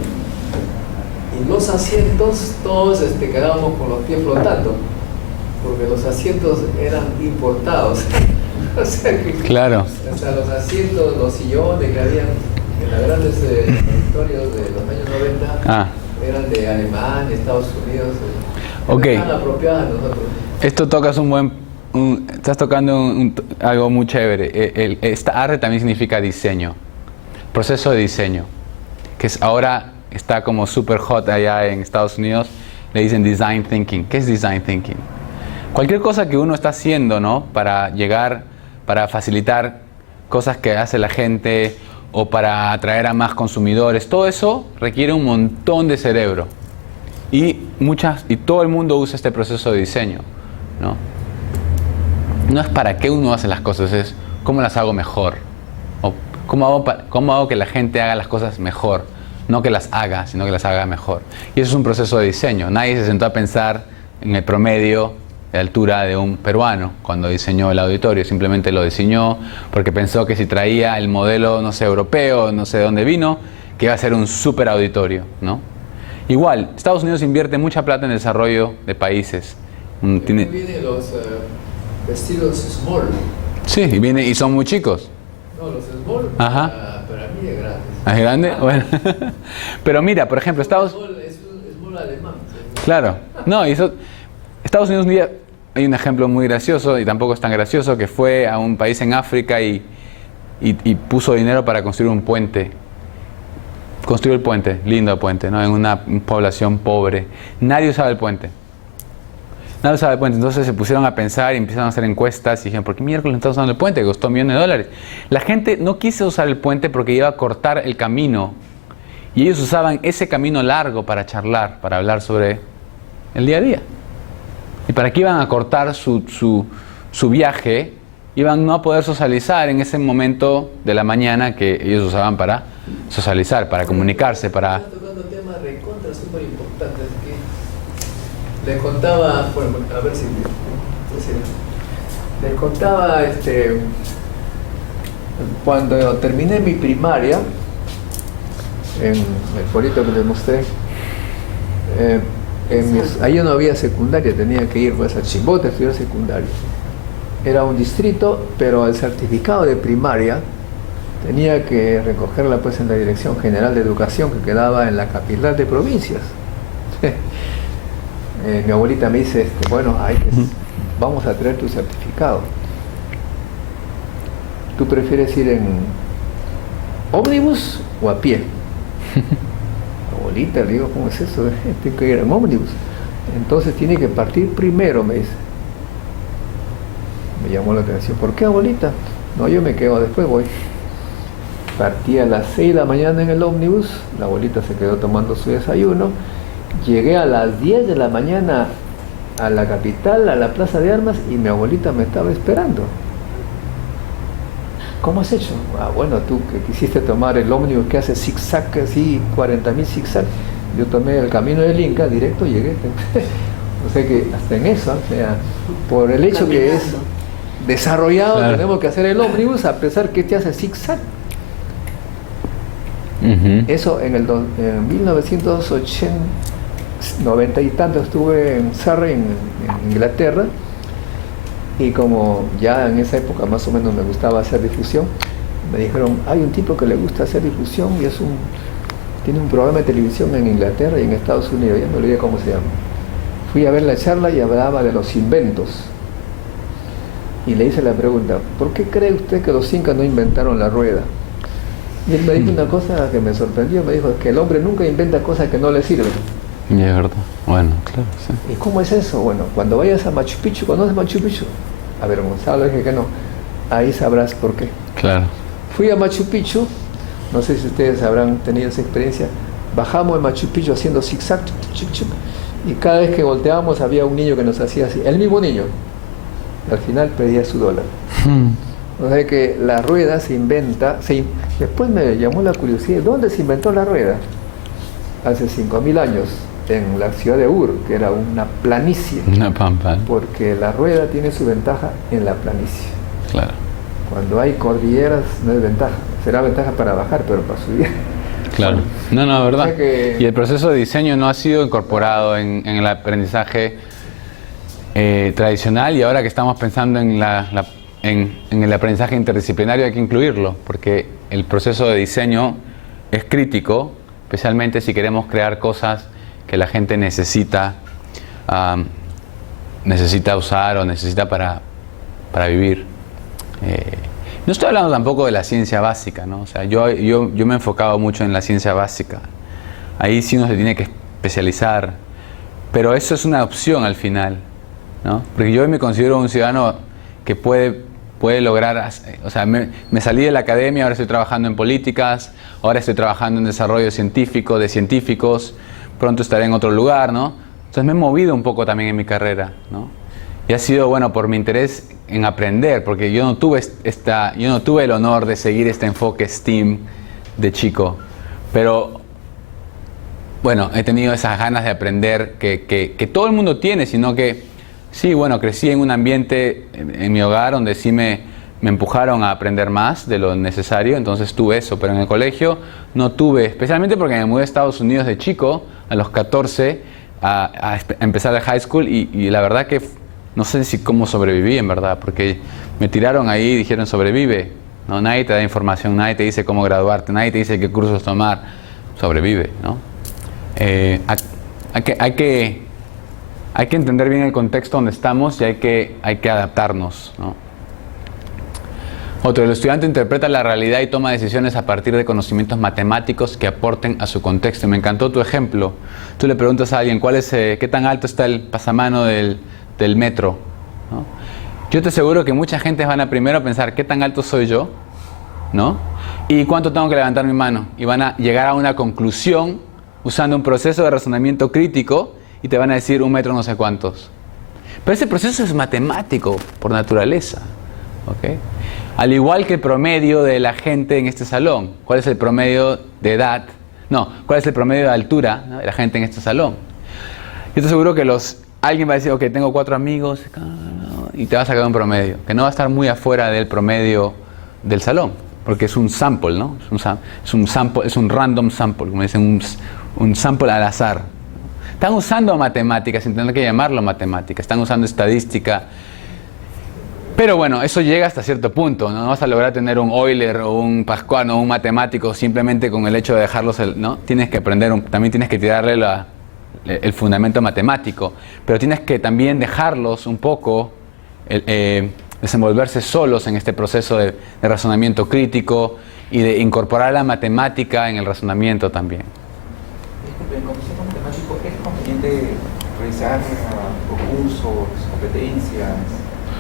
y los asientos todos quedábamos con los pies flotando, porque los asientos eran importados. O sea que, claro. O sea, los asientos, los sillones que habían en los grandes auditorios de los años 90 eran de Alemania, Estados Unidos, estaban apropiadas a nosotros. Esto tocas estás tocando algo muy chévere. Esta arte también significa diseño, proceso de diseño, que ahora está como super hot allá en Estados Unidos. Le dicen design thinking. ¿Qué es design thinking? Cualquier cosa que uno está haciendo, ¿no? Para facilitar cosas que hace la gente o para atraer a más consumidores, todo eso requiere un montón de cerebro. Y todo el mundo usa este proceso de diseño, ¿no? No es para qué uno hace las cosas, es cómo las hago mejor. O cómo hago que la gente haga las cosas mejor. No que las haga, sino que las haga mejor. Y eso es un proceso de diseño. Nadie se sentó a pensar en el promedio de altura de un peruano cuando diseñó el auditorio. Simplemente lo diseñó porque pensó que si traía el modelo, no sé, europeo, no sé de dónde vino, que iba a ser un super auditorio, ¿no? Igual, Estados Unidos invierte mucha plata en el desarrollo de países. Vienen los vestidos small. Sí, y son muy chicos. No, los small para mí es grande. ¿Es grande? Bueno. Pero mira, por ejemplo, Es small alemán. Claro. No, Estados Unidos un día, hay un ejemplo muy gracioso, y tampoco es tan gracioso, que fue a un país en África y puso dinero para construir un puente. Construyó el puente, lindo puente, ¿no? En una población pobre. Nadie usaba el puente. Nadie usaba el puente. Entonces se pusieron a pensar y empezaron a hacer encuestas y dijeron, ¿por qué miércoles están usando el puente? Que costó millones de dólares. La gente no quiso usar el puente porque iba a cortar el camino. Y ellos usaban ese camino largo para charlar, para hablar sobre el día a día. ¿Y para qué iban a cortar su viaje? Iban no a poder socializar en ese momento de la mañana que ellos usaban para socializar, para comunicarse, para... Están tocando temas recontra súper importantes que les contaba, bueno, a ver si les contaba cuando terminé mi primaria en el pueblito que les mostré, ahí no había secundaria, tenía que ir pues a Chimbote a estudiar secundaria. Era un distrito, pero el certificado de primaria tenía que recogerla pues en la Dirección General de Educación, que quedaba en la capital de provincias. Mi abuelita me dice, bueno, vamos a traer tu certificado. ¿Tú prefieres ir en ómnibus o a pie? Abuelita, le digo, ¿cómo es eso? Tengo que ir en ómnibus. Entonces tiene que partir primero, me dice. Me llamó la atención. ¿Por qué, abuelita? No, yo me quedo, después voy. Partí a las 6 de la mañana en el ómnibus, la abuelita se quedó tomando su desayuno. Llegué a las 10 de la mañana a la capital, a la Plaza de Armas, y mi abuelita me estaba esperando. ¿Cómo has hecho? Bueno, tú que quisiste tomar el ómnibus que hace zigzag, así 40.000 zigzag, yo tomé el camino del Inca, directo llegué. O sea que hasta en eso, o sea, por el hecho que es desarrollado, claro, tenemos que hacer el ómnibus a pesar que te hace zigzag. Eso en 1990 y tanto estuve en Surrey, en Inglaterra, y como ya en esa época más o menos me gustaba hacer difusión, me dijeron, hay un tipo que le gusta hacer difusión y tiene un programa de televisión en Inglaterra y en Estados Unidos, ya me olvidé cómo se llama. Fui a ver la charla y hablaba de los inventos. Y le hice la pregunta, ¿por qué cree usted que los incas no inventaron la rueda? Y él me dijo una cosa que me sorprendió, me dijo que el hombre nunca inventa cosas que no le sirven. Y es verdad, bueno, claro, sí. ¿Y cómo es eso? Bueno, cuando vayas a Machu Picchu, ¿conoces Machu Picchu? A ver, Gonzalo, dije que no. ahí sabrás por qué. Claro. Fui a Machu Picchu, no sé si ustedes habrán tenido esa experiencia, bajamos en Machu Picchu haciendo zigzag, y cada vez que volteábamos había un niño que nos hacía así, el mismo niño, al final pedía su dólar. O sea que la rueda se inventa, después me llamó la curiosidad, ¿dónde se inventó la rueda? Hace 5.000 años, en la ciudad de Ur, que era una planicie. Una pampa. Porque la rueda tiene su ventaja en la planicie. Claro. Cuando hay cordilleras no es ventaja, será ventaja para bajar, pero para subir. Claro. No, verdad. O sea que... Y el proceso de diseño no ha sido incorporado en el aprendizaje tradicional, y ahora que estamos pensando en el aprendizaje interdisciplinario hay que incluirlo, porque el proceso de diseño es crítico, especialmente si queremos crear cosas que la gente necesita usar o necesita para vivir. No estoy hablando tampoco de la ciencia básica, ¿no? O sea, yo me he enfocado mucho en la ciencia básica. Ahí sí uno se tiene que especializar, pero eso es una opción al final, ¿no? Porque yo me considero un ciudadano que puede lograr, o sea, me salí de la academia, ahora estoy trabajando en políticas, ahora estoy trabajando en desarrollo científico, de científicos, pronto estaré en otro lugar, ¿no? Entonces me he movido un poco también en mi carrera, ¿no? Y ha sido, bueno, por mi interés en aprender, porque yo no tuve el honor de seguir este enfoque STEAM de chico, pero bueno, he tenido esas ganas de aprender que todo el mundo tiene, sino que sí, bueno, crecí en un ambiente en mi hogar donde sí me empujaron a aprender más de lo necesario, entonces tuve eso, pero en el colegio no tuve, especialmente porque me mudé a Estados Unidos de chico, a los 14, a empezar el high school, y la verdad que no sé si cómo sobreviví, en verdad, porque me tiraron ahí y dijeron sobrevive, ¿no? Nadie te da información, nadie te dice cómo graduarte, nadie te dice qué cursos tomar, sobrevive, ¿no? Hay que entender bien el contexto donde estamos y hay que adaptarnos, ¿no? Otro, el estudiante interpreta la realidad y toma decisiones a partir de conocimientos matemáticos que aporten a su contexto. Me encantó tu ejemplo. Tú le preguntas a alguien qué tan alto está el pasamano del metro, ¿no? Yo te aseguro que mucha gente van a primero pensar qué tan alto soy yo, ¿no? Y cuánto tengo que levantar mi mano, y van a llegar a una conclusión usando un proceso de razonamiento crítico y te van a decir 1 metro no sé cuántos. Pero ese proceso es matemático por naturaleza, ¿ok? Al igual que el promedio de la gente en este salón. ¿Cuál es el promedio de edad? No, ¿cuál es el promedio de altura, ¿no?, de la gente en este salón? Yo te aseguro que alguien va a decir, ok, tengo 4 amigos, y te va a sacar un promedio, que no va a estar muy afuera del promedio del salón, porque es un sample, ¿no? Es un random sample, como dicen, un sample al azar. Están usando matemáticas sin tener que llamarlo matemática, están usando estadística. Pero bueno, eso llega hasta cierto punto, ¿no? No vas a lograr tener un Euler o un Pascual o un matemático simplemente con el hecho de dejarlos, ¿no? Tienes que aprender, también tienes que tirarle el fundamento matemático, pero tienes que también dejarlos un poco desenvolverse solos en este proceso de razonamiento crítico y de incorporar la matemática en el razonamiento también. Disculpe, en conocimiento matemático, ¿es conveniente realizar concursos, competencias?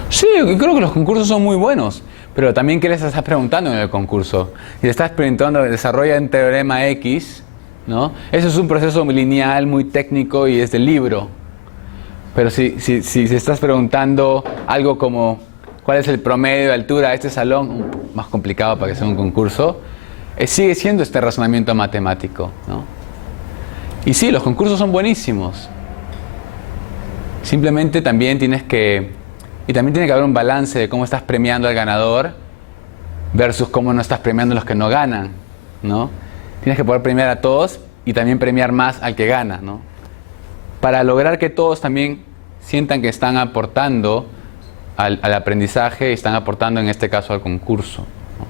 Sí, creo que los concursos son muy buenos, pero también ¿qué les estás preguntando en el concurso? Si le estás preguntando, desarrolla un teorema X, ¿no? Eso es un proceso lineal, muy técnico y es del libro. Pero si estás preguntando algo como ¿cuál es el promedio de altura de este salón? Más complicado para que sea un concurso. Sigue siendo este razonamiento matemático, ¿no? Y sí, los concursos son buenísimos. Simplemente también tiene que haber un balance de cómo estás premiando al ganador versus cómo no estás premiando a los que no ganan, ¿no? Tienes que poder premiar a todos y también premiar más al que gana, ¿no? Para lograr que todos también sientan que están aportando al aprendizaje y están aportando en este caso al concurso, ¿no?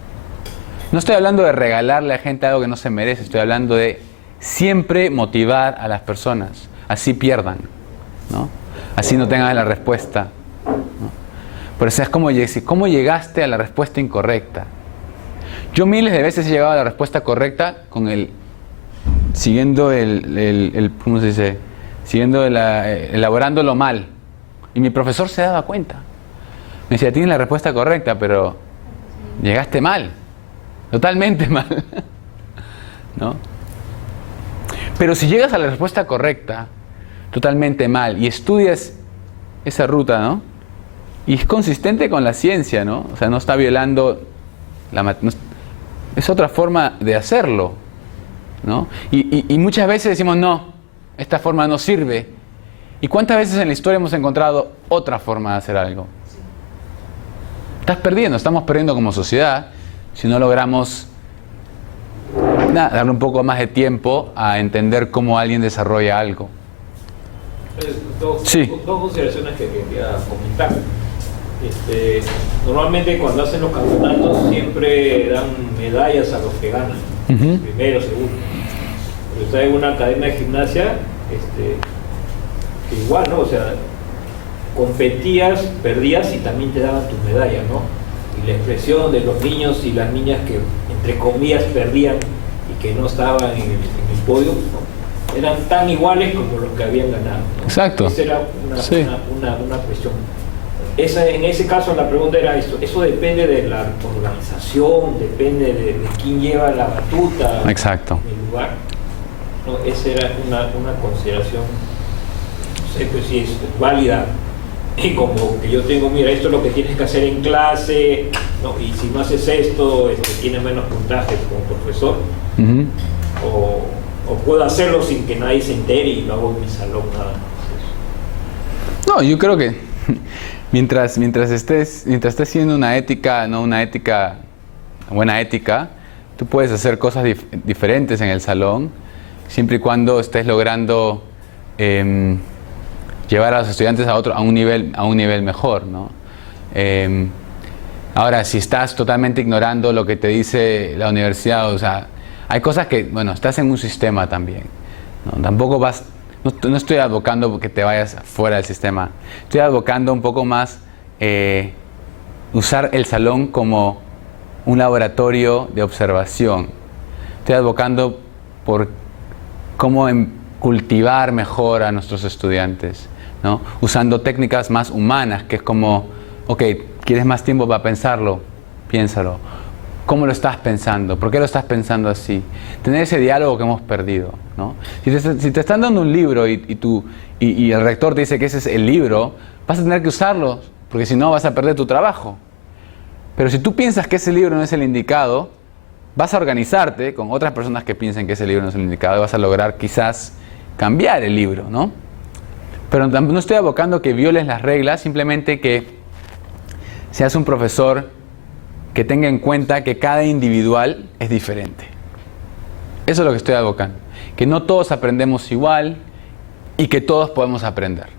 No estoy hablando de regalarle a gente algo que no se merece, estoy hablando de siempre motivar a las personas, así pierdan, ¿no? Así no tengan la respuesta, ¿no? Por eso es como ¿cómo llegaste a la respuesta incorrecta? Yo miles de veces he llegado a la respuesta correcta siguiendo ¿cómo se dice? Elaborándolo mal. Y mi profesor se daba cuenta. Me decía, tienes la respuesta correcta, pero llegaste mal, totalmente mal, ¿no? Pero si llegas a la respuesta correcta, totalmente mal, y estudias esa ruta, ¿no? Y es consistente con la ciencia, ¿no? O sea, no está violando es otra forma de hacerlo, ¿no? Y muchas veces decimos, no, esta forma no sirve. ¿Y cuántas veces en la historia hemos encontrado otra forma de hacer algo? Estamos perdiendo como sociedad si no logramos darle un poco más de tiempo a entender cómo alguien desarrolla algo. Dos consideraciones que quería comentar. Normalmente cuando hacen los campeonatos siempre dan medallas a los que ganan, primero, segundo. Pero está en una academia de gimnasia, que igual, ¿no? O sea, competías, perdías y también te daban tus medallas, ¿no? Y la expresión de los niños y las niñas que, entre comillas, perdían y que no estaban en el podio, ¿no? Eran tan iguales como los que habían ganado, ¿no? Exacto. Esa era una cuestión. En ese caso la pregunta era esto: eso depende de la organización, depende de quién lleva la batuta. Exacto. En el lugar, ¿no? Esa era una consideración, no sé pues si es válida, y como que yo tengo, mira, esto es lo que tienes que hacer en clase, ¿no? Y si no haces esto, tienes menos puntajes como profesor. O puedo hacerlo sin que nadie se entere y lo hago en mi salón, nada más. No, yo creo que mientras estés siendo una buena ética, tú puedes hacer cosas diferentes en el salón, siempre y cuando estés logrando llevar a los estudiantes a un nivel mejor, ¿no? Ahora, si estás totalmente ignorando lo que te dice la universidad, o sea, hay cosas que, bueno, estás en un sistema también, ¿no? Tampoco no estoy advocando que te vayas fuera del sistema. Estoy advocando un poco más usar el salón como un laboratorio de observación. Estoy advocando por cómo cultivar mejor a nuestros estudiantes, ¿no? Usando técnicas más humanas, que es como, ok, ¿quieres más tiempo para pensarlo? Piénsalo. ¿Cómo lo estás pensando? ¿Por qué lo estás pensando así? Tener ese diálogo que hemos perdido, ¿no? Si te están dando un libro y el rector te dice que ese es el libro, vas a tener que usarlo, porque si no vas a perder tu trabajo. Pero si tú piensas que ese libro no es el indicado, vas a organizarte con otras personas que piensen que ese libro no es el indicado y vas a lograr quizás cambiar el libro, ¿no? Pero no estoy abocando que violes las reglas, simplemente que seas un profesor que tenga en cuenta que cada individual es diferente. Eso es lo que estoy abocando. Que no todos aprendemos igual y que todos podemos aprender.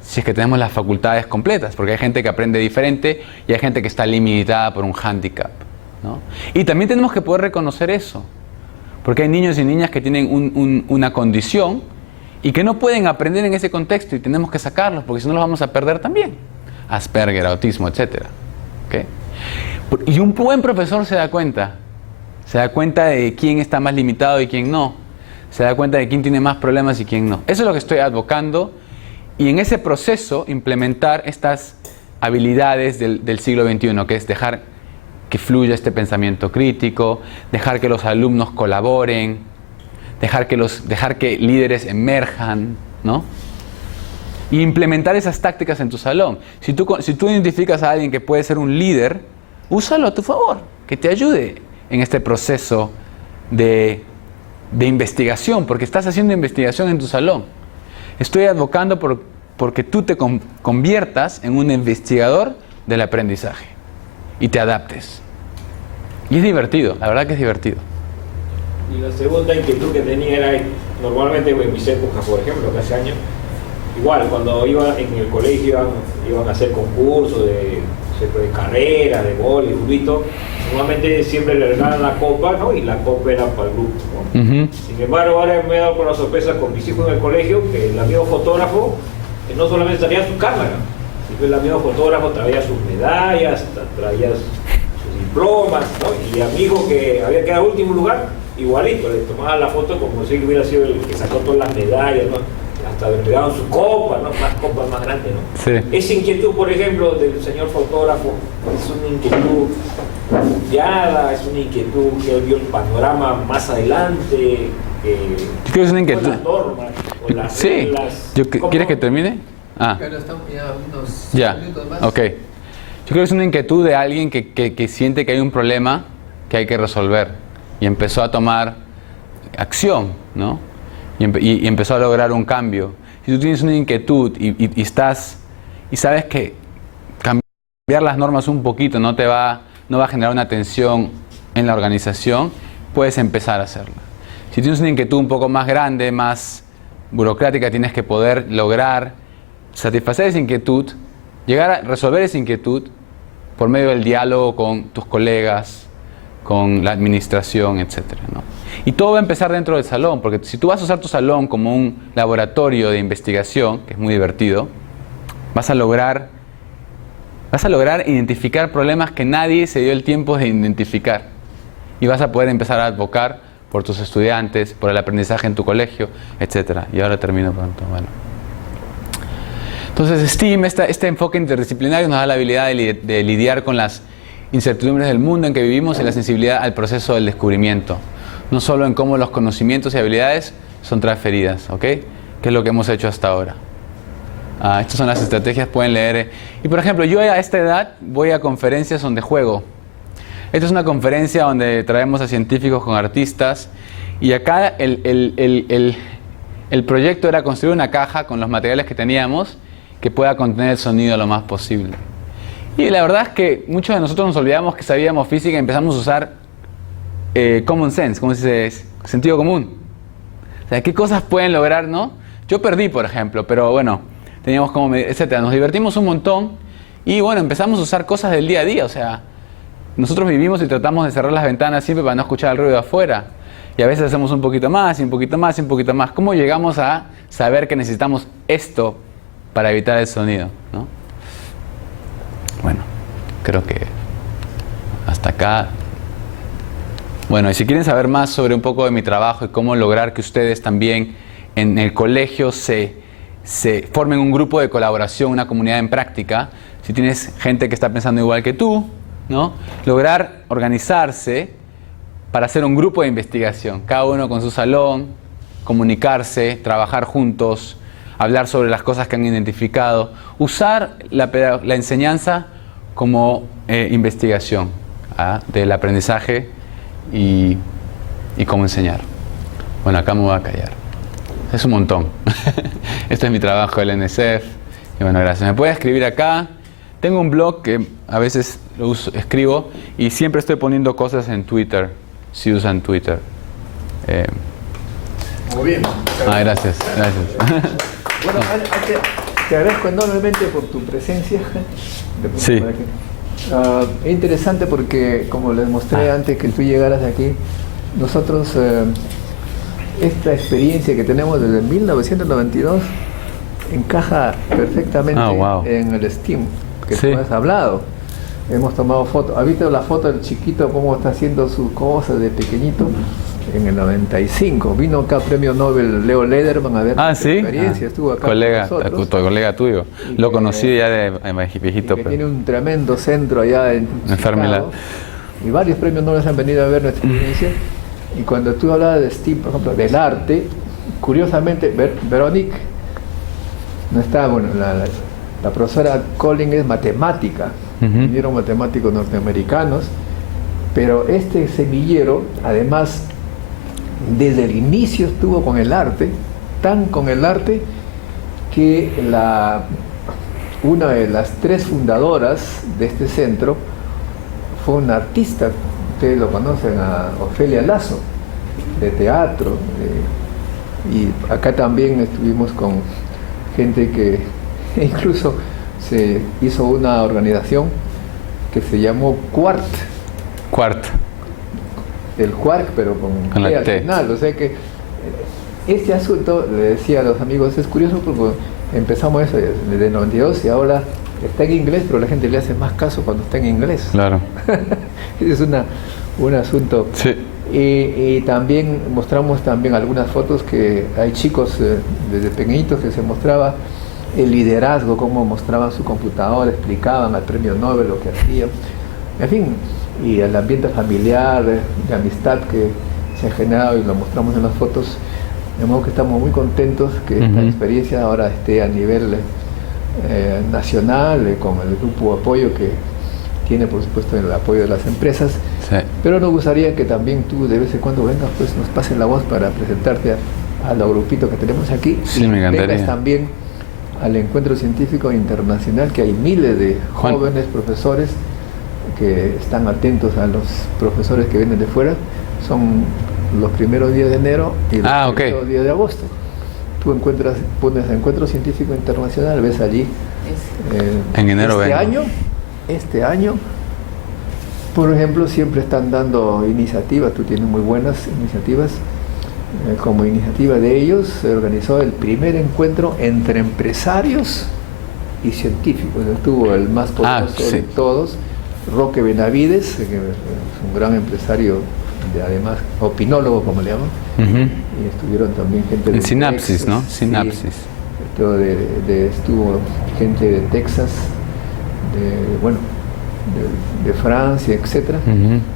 Si es que tenemos las facultades completas, porque hay gente que aprende diferente y hay gente que está limitada por un hándicap, ¿no? Y también tenemos que poder reconocer eso, porque hay niños y niñas que tienen una condición y que no pueden aprender en ese contexto y tenemos que sacarlos, porque si no los vamos a perder también. Asperger, autismo, etc. ¿Okay? Y un buen profesor se da cuenta de quién está más limitado y quién no, se da cuenta de quién tiene más problemas y quién no. Eso es lo que estoy advocando, y en ese proceso implementar estas habilidades del siglo XXI, que es dejar que fluya este pensamiento crítico, dejar que los alumnos colaboren, dejar que líderes emerjan, ¿no? Y implementar esas tácticas en tu salón. Si tú identificas a alguien que puede ser un líder, úsalo a tu favor, que te ayude en este proceso de investigación, porque estás haciendo investigación en tu salón. Estoy advocando porque tú te conviertas en un investigador del aprendizaje y te adaptes. Y es divertido, la verdad que es divertido. Y la segunda inquietud que tenía era, normalmente en mis épocas, por ejemplo, que hace años, igual, cuando iba en el colegio iban a hacer concursos de carrera, de gol y fulbito, normalmente siempre le regalan la copa, ¿no? Y la copa era para el grupo, ¿no? Sin embargo, ahora me he dado con la sorpresa con mis hijos en el colegio, que el amigo fotógrafo no solamente traía su cámara, sino que el amigo fotógrafo traía sus medallas, traía sus diplomas, ¿no? Y amigo que había quedado último lugar, igualito, le tomaba la foto como si hubiera sido el que sacó todas las medallas, ¿no? hasta le daban su copa, ¿no? Más copas más grandes, ¿no? Sí. Esa inquietud, por ejemplo, del señor fotógrafo, es una inquietud confiada, es una inquietud que él vio el panorama más adelante. Yo creo que es una inquietud. O las normas, o las Sí. reglas. ¿Quieres que termine? Ah. Pero estamos ya unos Ya, minutos más. ok. Yo creo que es una inquietud de alguien que siente que hay un problema que hay que resolver y empezó a tomar acción, ¿no? Y empezó a lograr un cambio. Si tú tienes una inquietud y sabes que cambiar las normas un poquito no va a generar una tensión en la organización, puedes empezar a hacerlo. Si tienes una inquietud un poco más grande, más burocrática, tienes que poder lograr satisfacer esa inquietud, llegar a resolver esa inquietud por medio del diálogo con tus colegas, con la administración, etcétera, ¿no? Y todo va a empezar dentro del salón, porque si tú vas a usar tu salón como un laboratorio de investigación, que es muy divertido, vas a lograr identificar problemas que nadie se dio el tiempo de identificar. Y vas a poder empezar a advocar por tus estudiantes, por el aprendizaje en tu colegio, etcétera. Y ahora termino pronto. Bueno. Entonces STEAM, este enfoque interdisciplinario nos da la habilidad de lidiar con las incertidumbres del mundo en que vivimos y la sensibilidad al proceso del descubrimiento. No solo en cómo los conocimientos y habilidades son transferidas, ¿ok? Que es lo que hemos hecho hasta ahora. Estas son las estrategias, pueden leer. Y por ejemplo, yo a esta edad voy a conferencias donde juego. Esta es una conferencia donde traemos a científicos con artistas y acá el proyecto era construir una caja con los materiales que teníamos que pueda contener el sonido lo más posible. Y la verdad es que muchos de nosotros nos olvidamos que sabíamos física y empezamos a usar common sense, ¿cómo se dice? Sentido común. O sea, ¿qué cosas pueden lograr, no? Yo perdí, por ejemplo, pero bueno, teníamos como, etcétera. Nos divertimos un montón y bueno, empezamos a usar cosas del día a día, o sea, nosotros vivimos y tratamos de cerrar las ventanas siempre para no escuchar el ruido de afuera. Y a veces hacemos un poquito más, y un poquito más, y un poquito más. ¿Cómo llegamos a saber que necesitamos esto para evitar el sonido, ¿no? Bueno, creo que hasta acá. Bueno, y si quieren saber más sobre un poco de mi trabajo y cómo lograr que ustedes también en el colegio se formen un grupo de colaboración, una comunidad en práctica, si tienes gente que está pensando igual que tú, ¿no? Lograr organizarse para hacer un grupo de investigación, cada uno con su salón, comunicarse, trabajar juntos, hablar sobre las cosas que han identificado, usar la enseñanza como investigación del aprendizaje y cómo enseñar. Bueno, acá me voy a callar. Es un montón. Este es mi trabajo del NSF. Y bueno, gracias. Me puede escribir acá. Tengo un blog que a veces escribo y siempre estoy poniendo cosas en Twitter, si usan Twitter. Muy bien. Gracias. Bueno, te agradezco enormemente por tu presencia. Sí. Es interesante porque, como les mostré antes que tú llegaras aquí, nosotros esta experiencia que tenemos desde 1992 encaja perfectamente en el STEAM que tú has hablado. Hemos tomado fotos. ¿Has visto la foto del chiquito cómo está haciendo sus cosas de pequeñito? En el 95 vino acá premio Nobel Leo Lederman a ver su experiencia, estuvo acá colega, con nosotros. tu colega tuyo. Lo conocí ya de viejito. Que tiene un tremendo centro allá en Chicago, y varios premios Nobel han venido a ver nuestra experiencia. Y cuando tú hablabas de STEAM, por ejemplo, del arte, curiosamente, Veronique no está, bueno, la profesora Collins es matemática, vinieron matemáticos norteamericanos, pero este semillero, además, desde el inicio estuvo con el arte, tan con el arte que una de las 3 fundadoras de este centro fue una artista, ustedes lo conocen, a Ofelia Lazo, de teatro, y acá también estuvimos con gente que incluso se hizo una organización que se llamó Quart. El quark, pero con la T al T. final. O sea que este asunto, le decía a los amigos, es curioso porque empezamos eso desde el 92 y ahora está en inglés, pero la gente le hace más caso cuando está en inglés. Claro. Es un asunto Y también mostramos también algunas fotos que hay chicos desde pequeñitos que se mostraba el liderazgo, cómo mostraban su computador, explicaban al premio Nobel lo que hacían, en fin, y el ambiente familiar, de amistad que se ha generado y lo mostramos en las fotos. De modo que estamos muy contentos que esta experiencia ahora esté a nivel nacional, con el grupo de apoyo que tiene, por supuesto, el apoyo de las empresas. Sí. Pero nos gustaría que también tú de vez en cuando vengas, pues nos pases la voz para presentarte a los grupitos que tenemos aquí. Sí, y me encantaría. vengas también al Encuentro Científico Internacional, que hay miles de jóvenes profesores que están atentos a los profesores que vienen de fuera. Son los primeros días de enero y los primeros días de agosto. Tú pones Encuentro Científico Internacional, ves allí. En enero este año, por ejemplo, siempre están dando iniciativas, tú tienes muy buenas iniciativas. Como iniciativa de ellos se organizó el primer encuentro entre empresarios y científicos. Estuvo el más poderoso de todos, Roque Benavides, que es un gran empresario, además opinólogo, como le llaman, y estuvieron también gente de Sinapsis, Texas, ¿no? Sinapsis. Sí, estuvo gente de Texas, de Francia, etcétera.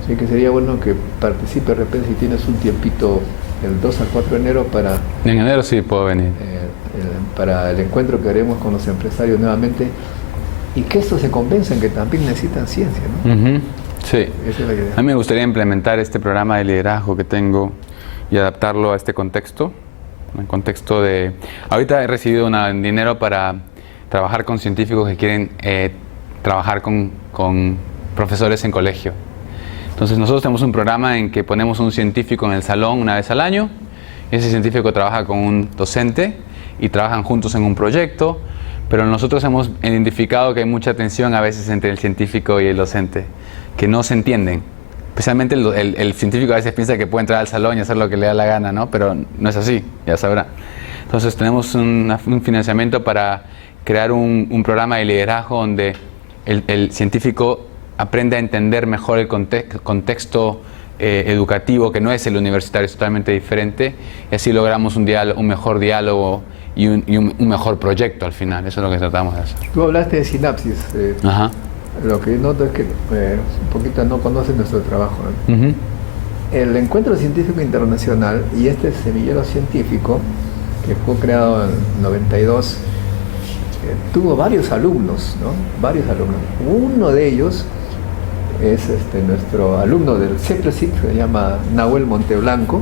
Así que sería bueno que participe de repente si tienes un tiempito el 2 al 4 de enero para... En enero sí puedo venir. Para el encuentro que haremos con los empresarios nuevamente, y que estos se convencen que también necesitan ciencia, ¿no? Sí. Esa es la idea. A mí me gustaría implementar este programa de liderazgo que tengo y adaptarlo a este contexto. En contexto de... Ahorita he recibido dinero para trabajar con científicos que quieren trabajar con profesores en colegio. Entonces nosotros tenemos un programa en que ponemos un científico en el salón una vez al año. Ese científico trabaja con un docente y trabajan juntos en un proyecto, pero nosotros hemos identificado que hay mucha tensión a veces entre el científico y el docente, que no se entienden. Especialmente el científico a veces piensa que puede entrar al salón y hacer lo que le da la gana, ¿no? Pero no es así, ya sabrá. Entonces tenemos un financiamiento para crear un programa de liderazgo donde el científico aprende a entender mejor el contexto educativo, que no es el universitario, es totalmente diferente, y así logramos un mejor diálogo y un mejor proyecto al final. Eso es lo que tratamos de hacer. Tú hablaste de Sinapsis. Lo que noto es que un poquito no conoces nuestro trabajo, ¿no? El Encuentro Científico Internacional y este semillero científico, que fue creado en 92, tuvo varios alumnos, ¿no? Varios alumnos. Uno de ellos es nuestro alumno del CEPRESIC, se llama Nahuel Monteblanco,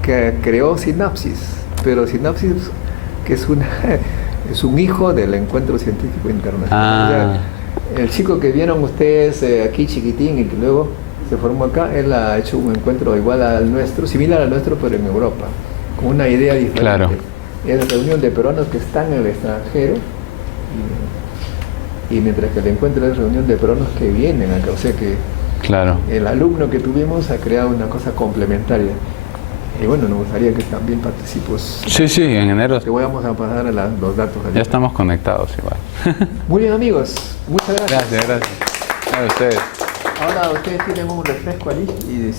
que creó Sinapsis, pero Sinapsis, que es un hijo del Encuentro Científico Internacional. O sea, el chico que vieron ustedes aquí chiquitín y que luego se formó acá, él ha hecho un encuentro igual al nuestro, similar al nuestro, pero en Europa, con una idea diferente. Claro. Es la reunión de peruanos que están en el extranjero, y mientras que el encuentro es reunión de peruanos que vienen acá. O sea que el alumno que tuvimos ha creado una cosa complementaria. Y bueno, nos gustaría que también participes. Sí, en enero. Te vamos a pasar los datos. Ya estamos conectados igual. Muy bien, amigos. Muchas gracias. Gracias. A ustedes. Ahora ustedes tienen un refresco allí y